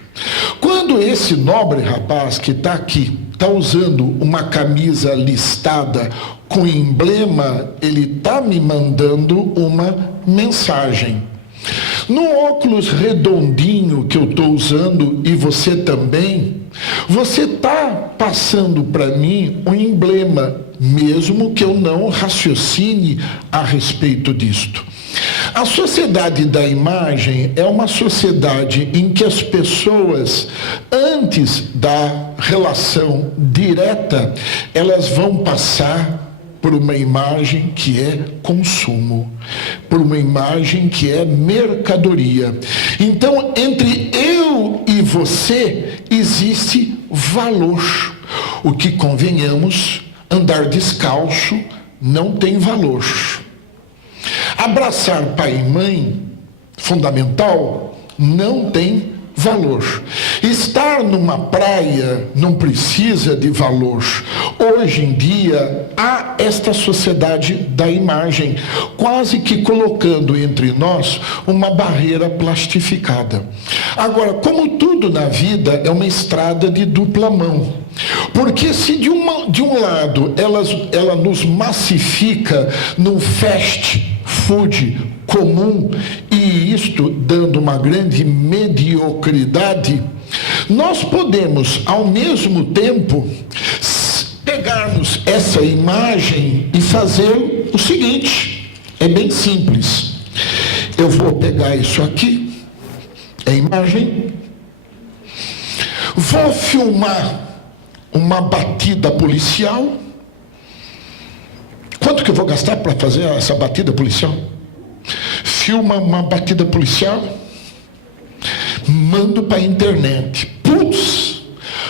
Quando esse nobre rapaz que está aqui, está usando uma camisa listada com emblema, ele está me mandando uma mensagem. No óculos redondinho que eu estou usando, e você também, você está passando para mim um emblema, mesmo que eu não raciocine a respeito disto. A sociedade da imagem é uma sociedade em que as pessoas, antes da relação direta, elas vão passar por uma imagem que é consumo, por uma imagem que é mercadoria. Então, entre eu e você existe valor. O que, convenhamos, andar descalço não tem valor. Abraçar pai e mãe, fundamental, não tem valor. Estar numa praia não precisa de valor. Hoje em dia, há esta sociedade da imagem, quase que colocando entre nós uma barreira plastificada. Agora, como tudo na vida é uma estrada de dupla mão, porque se de um lado ela nos massifica num fast food comum, e isto dando uma grande mediocridade, nós podemos, ao mesmo tempo, pegarmos essa imagem e fazer o seguinte, é bem simples. Eu vou pegar isso aqui, é imagem, vou filmar uma batida policial. Quanto que eu vou gastar para fazer essa batida policial? Filma uma batida policial, mando para a internet. Putz,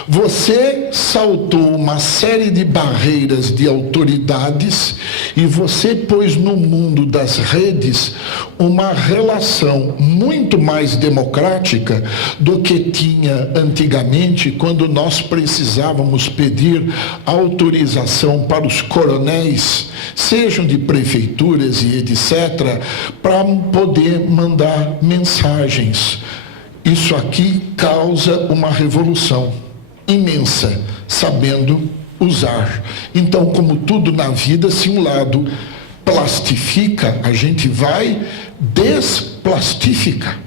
você saltou uma série de barreiras de autoridades e você pôs no mundo das redes uma relação muito mais democrática do que tinha antigamente, quando nós precisávamos pedir autorização para os coronéis, sejam de prefeituras e etc., para poder mandar mensagens. Isso aqui causa uma revolução imensa, sabendo usar. Então, como tudo na vida, se um lado plastifica, a gente vai desplastificar.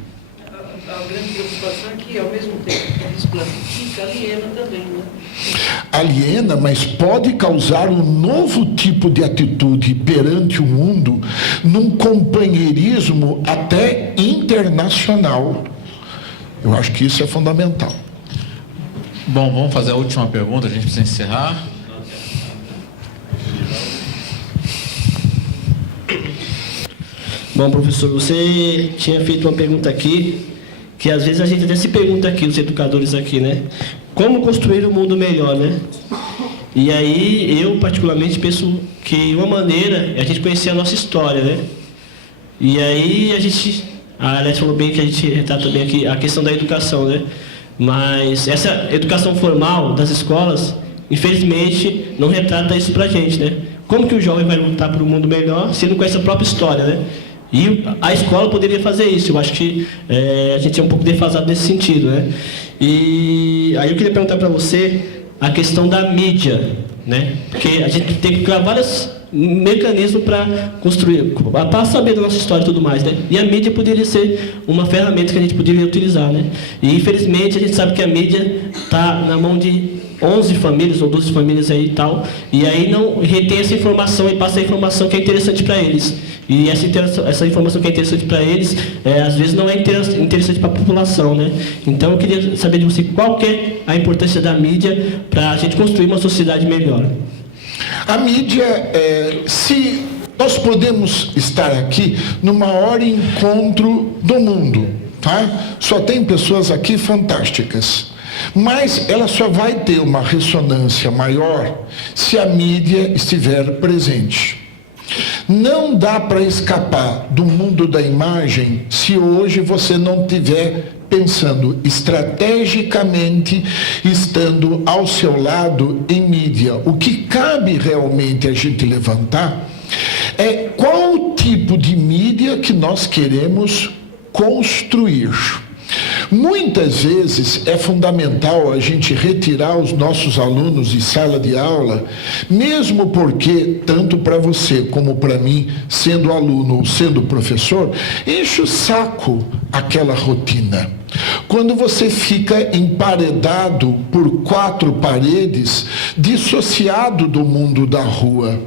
A grande preocupação é que, ao mesmo tempo que desplastifica, aliena também, né? Aliena, mas pode causar um novo tipo de atitude perante o mundo, num companheirismo até internacional. Eu acho que isso é fundamental. Bom, vamos fazer a última pergunta, a gente precisa encerrar. Bom, professor, você tinha feito uma pergunta aqui, que às vezes a gente até se pergunta aqui, os educadores aqui, né? Como construir um mundo melhor, né? E aí, eu particularmente penso que uma maneira é a gente conhecer a nossa história, né? E aí a Alex falou bem que a gente retrata bem aqui a questão da educação, né? Mas essa educação formal das escolas, infelizmente, não retrata isso pra gente, né? Como que o jovem vai lutar por um mundo melhor se não conhece a própria história, né? E a escola poderia fazer isso. Eu acho que a gente é um pouco defasado nesse sentido, né? E aí eu queria perguntar para você a questão da mídia, né? Porque a gente tem que criar mecanismo para construir, para saber da nossa história e tudo mais, né? E a mídia poderia ser uma ferramenta que a gente poderia utilizar, né? E infelizmente a gente sabe que a mídia está na mão de 11 famílias ou 12 famílias aí e tal, e aí não retém essa informação e passa a informação que é interessante para eles. E essa informação que é interessante para eles, às vezes não é interessante para a população, né? Então eu queria saber de você qual que é a importância da mídia para a gente construir uma sociedade melhor. A mídia, se nós podemos estar aqui no maior encontro do mundo, tá? Só tem pessoas aqui fantásticas, mas ela só vai ter uma ressonância maior se a mídia estiver presente. Não dá para escapar do mundo da imagem se hoje você não estiver pensando estrategicamente, estando ao seu lado em mídia. O que cabe realmente a gente levantar é qual o tipo de mídia que nós queremos construir. Muitas vezes é fundamental a gente retirar os nossos alunos de sala de aula, mesmo porque, tanto para você como para mim, sendo aluno ou sendo professor, enche o saco aquela rotina. Quando você fica emparedado por 4 paredes, dissociado do mundo da rua.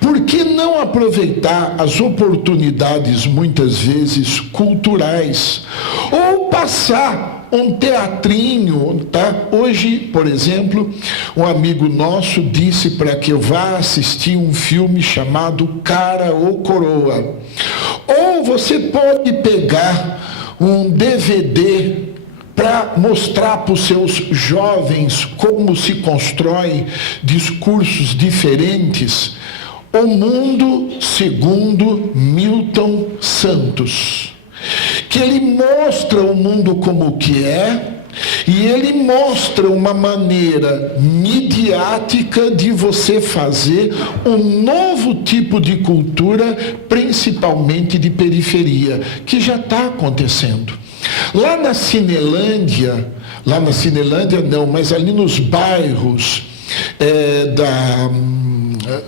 Por que não aproveitar as oportunidades, muitas vezes, culturais? Ou passar um teatrinho, tá? Hoje, por exemplo, um amigo nosso disse para que eu vá assistir um filme chamado Cara ou Coroa. Ou você pode pegar um DVD para mostrar para os seus jovens como se constrói discursos diferentes. O Mundo Segundo Milton Santos, que ele mostra o mundo como que é, e ele mostra uma maneira midiática de você fazer um novo tipo de cultura, principalmente de periferia, que já está acontecendo. Lá na Cinelândia não, mas ali nos bairros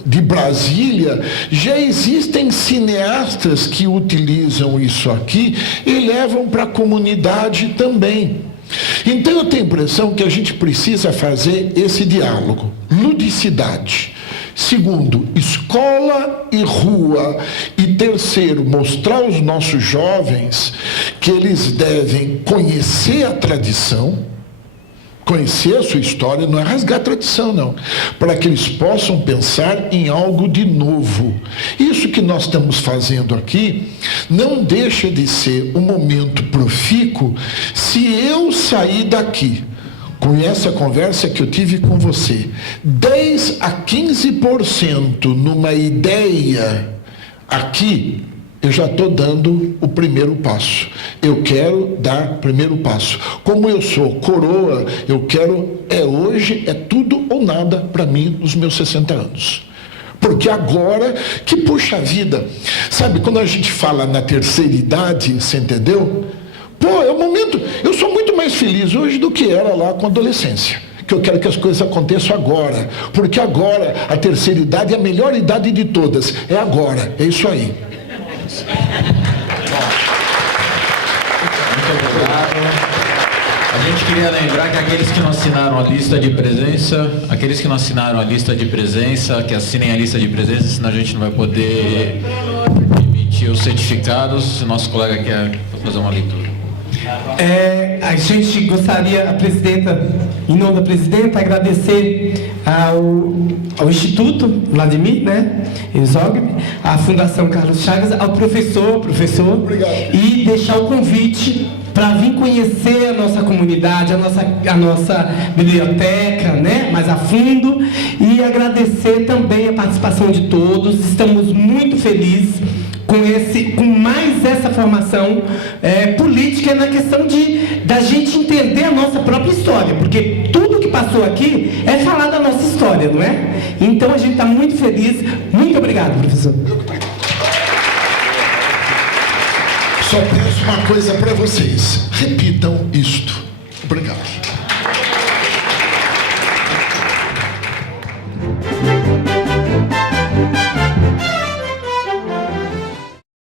de Brasília, já existem cineastas que utilizam isso aqui e levam para a comunidade também. Então eu tenho a impressão que a gente precisa fazer esse diálogo. Ludicidade. Segundo, escola e rua. E terceiro, mostrar aos nossos jovens que eles devem conhecer a tradição, conhecer a sua história, não é rasgar a tradição, não, para que eles possam pensar em algo de novo. Isso que nós estamos fazendo aqui não deixa de ser um momento profícuo se eu sair daqui com essa conversa que eu tive com você, 10 a 15% numa ideia aqui, eu já estou dando o primeiro passo. Eu quero dar o primeiro passo. Como eu sou coroa, eu quero, hoje, é tudo ou nada para mim nos meus 60 anos. Porque agora, que puxa vida, sabe, quando a gente fala na terceira idade, você entendeu? Pô, é o momento, eu sou muito mais feliz hoje do que era lá com a adolescência. Que eu quero que as coisas aconteçam agora. Porque agora, a terceira idade é a melhor idade de todas. É agora, é isso aí. Muito obrigado. A gente queria lembrar que aqueles que não assinaram a lista de presença, que assinem a lista de presença, senão a gente não vai poder emitir os certificados. O nosso colega quer fazer uma leitura. A gente gostaria, a presidenta, em nome da presidenta, agradecer ao Instituto Vladimir, né, Exogbe, à Fundação Carlos Chagas, ao professor, obrigado. E deixar o convite para vir conhecer a nossa comunidade, a nossa biblioteca, né, mais a fundo, e agradecer também a participação de todos. Estamos muito felizes com mais essa formação política na questão da gente entender a nossa própria história, porque tudo que passou aqui é falar da nossa história, não é? Então a gente está muito feliz. Muito obrigado, professor. Só peço uma coisa para vocês. Repitam isto. Obrigado.